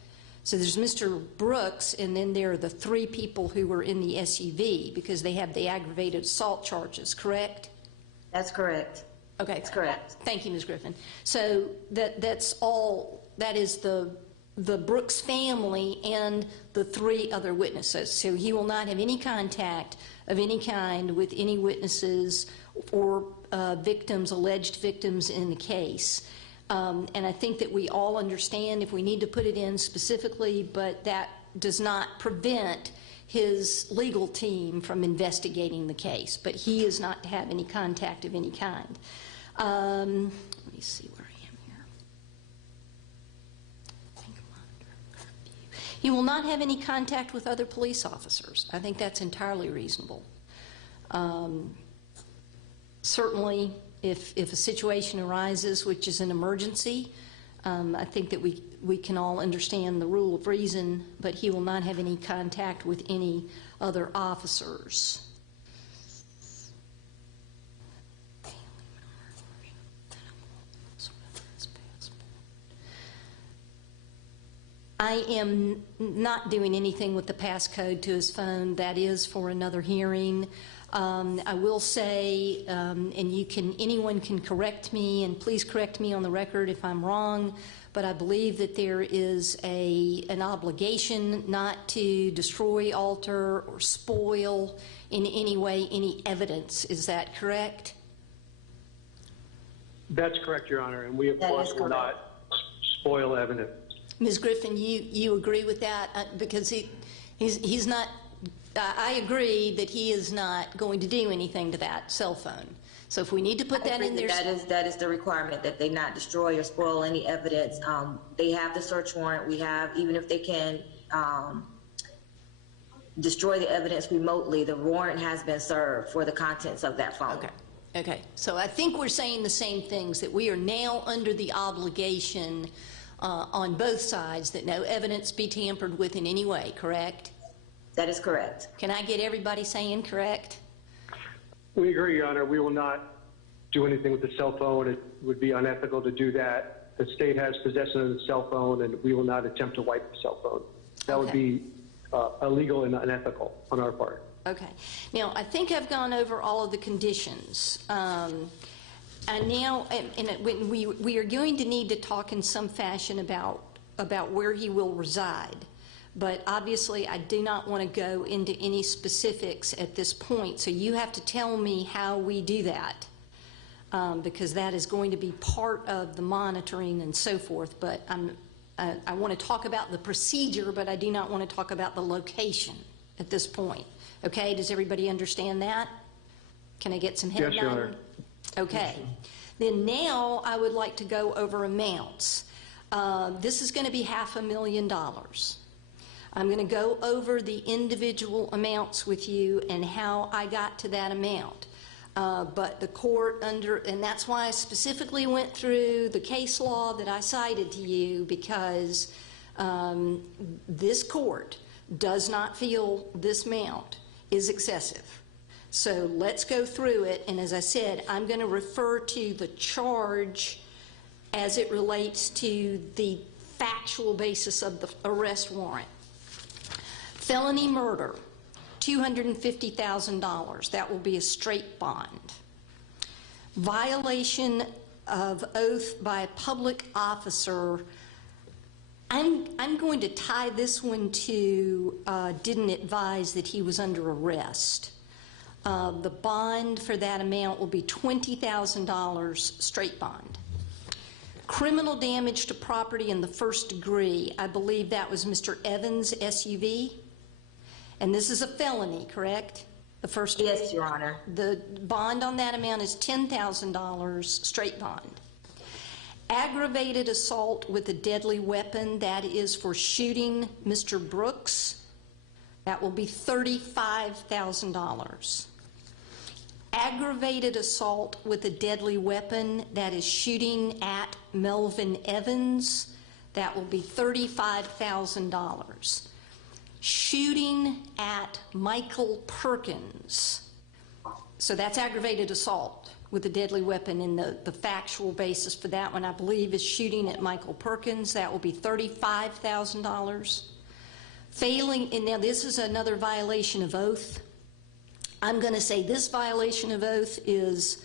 So there's Mr. Brooks, and then there are the 3 people who were in the SUV because they have the aggravated assault charges, correct? That's correct. Okay. That's correct. Thank you, Ms. Griffin. So that's all, that is the Brooks family and the 3 other witnesses. So he will not have any contact of any kind with any witnesses or victims, alleged victims in the case. And I think that we all understand if we need to put it in specifically, but that does not prevent his legal team from investigating the case. But he is not to have any contact of any kind. Let me see where I am here. He will not have any contact with other police officers. I think that's entirely reasonable. Certainly, if a situation arises which is an emergency, I think that we can all understand the rule of reason, but he will not have any contact with any other officers. I am not doing anything with the passcode to his phone. That is for another hearing. I will say, and anyone can correct me, and please correct me on the record if I'm wrong, but I believe that there is an obligation not to destroy, alter, or spoil in any way any evidence. Is that correct? That's correct, Your Honor, and we, of course, will not spoil evidence. Ms. Griffin, you agree with that? Because he's not, I agree that he is not going to do anything to that cell phone. So if we need to put that in there. That is the requirement, that they not destroy or spoil any evidence. They have the search warrant. We have, even if they can destroy the evidence remotely, the warrant has been served for the contents of that phone. Okay. So I think we're saying the same things, that we are now under the obligation on both sides that no evidence be tampered with in any way, correct? That is correct. Can I get everybody saying correct? We agree, Your Honor. We will not do anything with the cell phone. It would be unethical to do that. The state has possession of the cell phone, and we will not attempt to wipe the cell phone. That would be illegal and unethical on our part. Okay. Now, I think I've gone over all of the conditions. And now, we are going to need to talk in some fashion about where he will reside. But obviously, I do not want to go into any specifics at this point. So you have to tell me how we do that, because that is going to be part of the monitoring and so forth. But I want to talk about the procedure, but I do not want to talk about the location at this point. Okay? Does everybody understand that? Can I get some head Yes, Your Honor. Okay. Then now I would like to go over amounts. This is going to be $500,000. I'm going to go over the individual amounts with you and how I got to that amount. But the court and that's why I specifically went through the case law that I cited to you, because this court does not feel this amount is excessive. So let's go through it, and as I said, I'm going to refer to the charge as it relates to the factual basis of the arrest warrant. Felony murder, $250,000. That will be a straight bond. Violation of oath by a public officer, I'm going to tie this one to didn't advise that he was under arrest. The bond for that amount will be $20,000 straight bond. Criminal damage to property in the first degree, I believe that was Mr. Evans' SUV. And this is a felony, correct? The first degree? Yes, Your Honor. The bond on that amount is $10,000 straight bond. Aggravated assault with a deadly weapon, that is for shooting Mr. Brooks. That will be $35,000. Aggravated assault with a deadly weapon, that is shooting at Melvin Evans. That will be $35,000. Shooting at Michael Perkins. So that's aggravated assault with a deadly weapon, and the factual basis for that one, I believe, is shooting at Michael Perkins. That will be $35,000. Failing, and now this is another violation of oath. I'm going to say this violation of oath is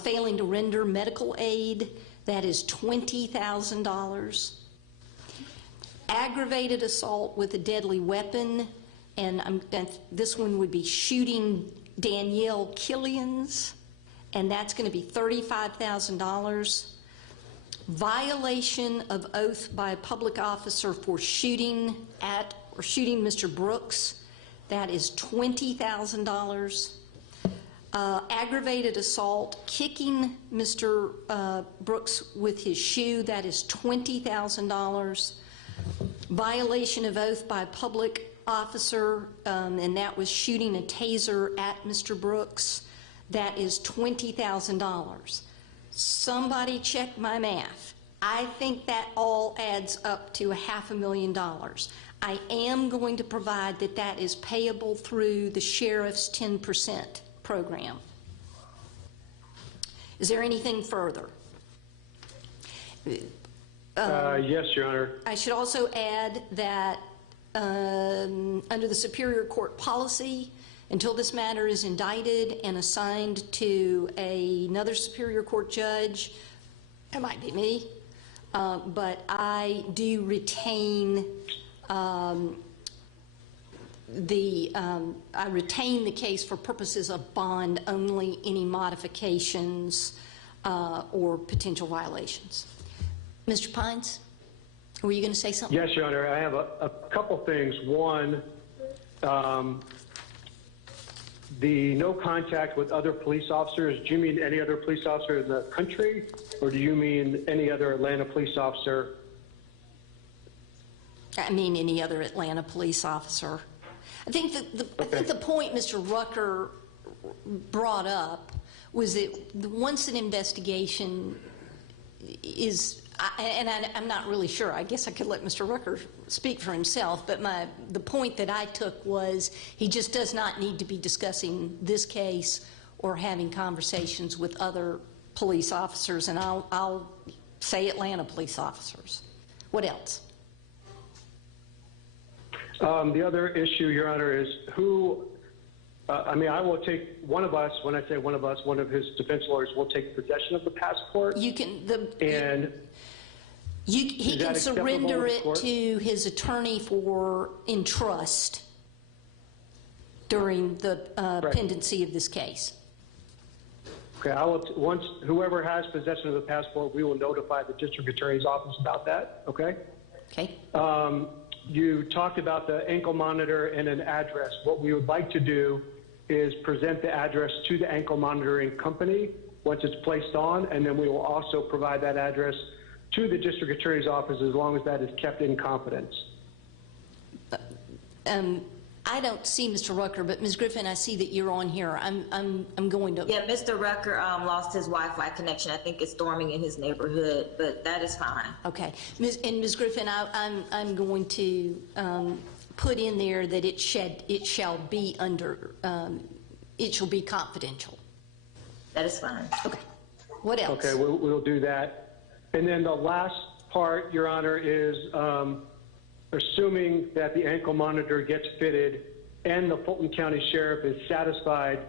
failing to render medical aid. That is $20,000. Aggravated assault with a deadly weapon, and this one would be shooting Danielle Killians, and that's going to be $35,000. Violation of oath by a public officer for shooting at or shooting Mr. Brooks, that is $20,000. Aggravated assault, kicking Mr. Brooks with his shoe, that is $20,000. Violation of oath by a public officer, and that was shooting a taser at Mr. Brooks, that is $20,000. Somebody check my math. I think that all adds up to $500,000. I am going to provide that that is payable through the sheriff's 10% program. Is there anything further? Yes, Your Honor. I should also add that under the Superior Court policy, until this matter is indicted and assigned to another Superior Court judge, it might be me, but I do retain I retain the case for purposes of bond only, any modifications or potential violations. Mr. Pines, were you going to say something? Yes, Your Honor. I have a couple things. One, the no contact with other police officers, do you mean any other police officer in the country, or do you mean any other Atlanta police officer? I mean any other Atlanta police officer. I think the point Mr. Rucker brought up was that once an investigation is, and I'm not really sure, I guess I could let Mr. Rucker speak for himself, but the point that I took was he just does not need to be discussing this case or having conversations with other police officers, and I'll say Atlanta police officers. What else? The other issue, Your Honor, is who, I mean, I will take one of us, when I say one of us, one of his defense lawyers will take possession of the passport. You can, and he can surrender it to his attorney in trust during the pendency of this case. Okay, once whoever has possession of the passport, we will notify the district attorney's office about that, okay? Okay. You talked about the ankle monitor and an address. What we would like to do is present the address to the ankle monitoring company once it's placed on, and then we will also provide that address to the district attorney's office as long as that is kept in confidence. I don't see Mr. Rucker, but Ms. Griffin, I see that you're on here. I'm going to. Yeah, Mr. Rucker lost his Wi-Fi connection. I think it's storming in his neighborhood, but that is fine. Okay, Ms. Griffin, I'm going to put in there that it shall be confidential. That is fine. Okay. What else? Okay, we'll do that. And then the last part, Your Honor, is assuming that the ankle monitor gets fitted and the Fulton County Sheriff is satisfied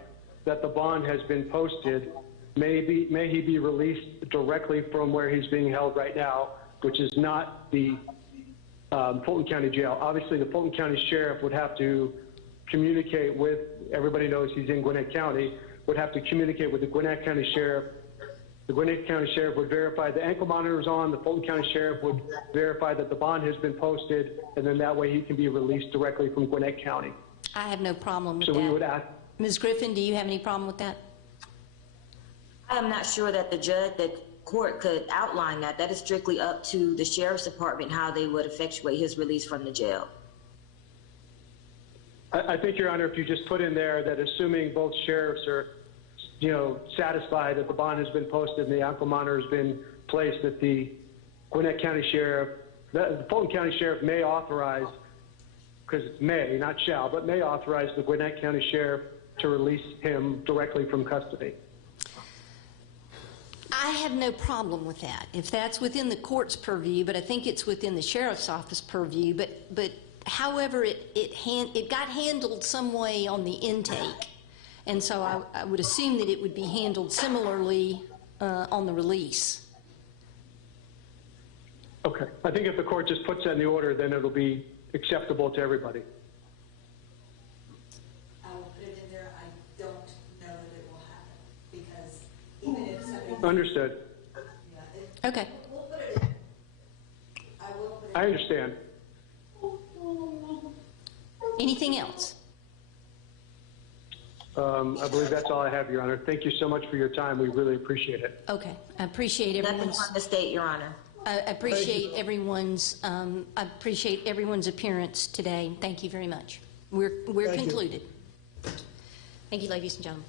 that the bond has been posted, may he be released directly from where he's being held right now, which is not the Fulton County Jail. Obviously, the Fulton County Sheriff would have to communicate with, everybody knows he's in Gwinnett County, would have to communicate with the Gwinnett County Sheriff. The Gwinnett County Sheriff would verify the ankle monitor is on, the Fulton County Sheriff would verify that the bond has been posted, and then that way he can be released directly from Gwinnett County. I have no problem with So that. we would ask, Ms. Griffin, do you have any problem with that? I am not sure that the court could outline that. That is strictly up to the sheriff's department, how they would effectuate his release from the jail. I think, Your Honor, if you just put in there that assuming both sheriffs are, satisfied that the bond has been posted and the ankle monitor has been placed, that the Gwinnett County Sheriff, the Fulton County Sheriff may authorize, because it's may, not shall, but may authorize the Gwinnett County Sheriff to release him directly from custody. I have no problem with that, if that's within the court's purview, but I think it's within the sheriff's office purview. But however, it got handled some way on the intake, and so I would assume that it would be handled similarly on the release. Okay. I think if the court just puts that in the order, then it'll be acceptable to everybody. I will put it in there. I don't know that it will happen, because even if somebody... Understood. Okay. We'll put it in. I will put it in. I understand. Anything else? I believe that's all I have, Your Honor. Thank you so much for your time. We really appreciate it. Okay. I appreciate Nothing everyone's... from the state, Your Honor. I appreciate everyone's appearance today. Thank you very much. We're concluded. Thank you, ladies and gentlemen.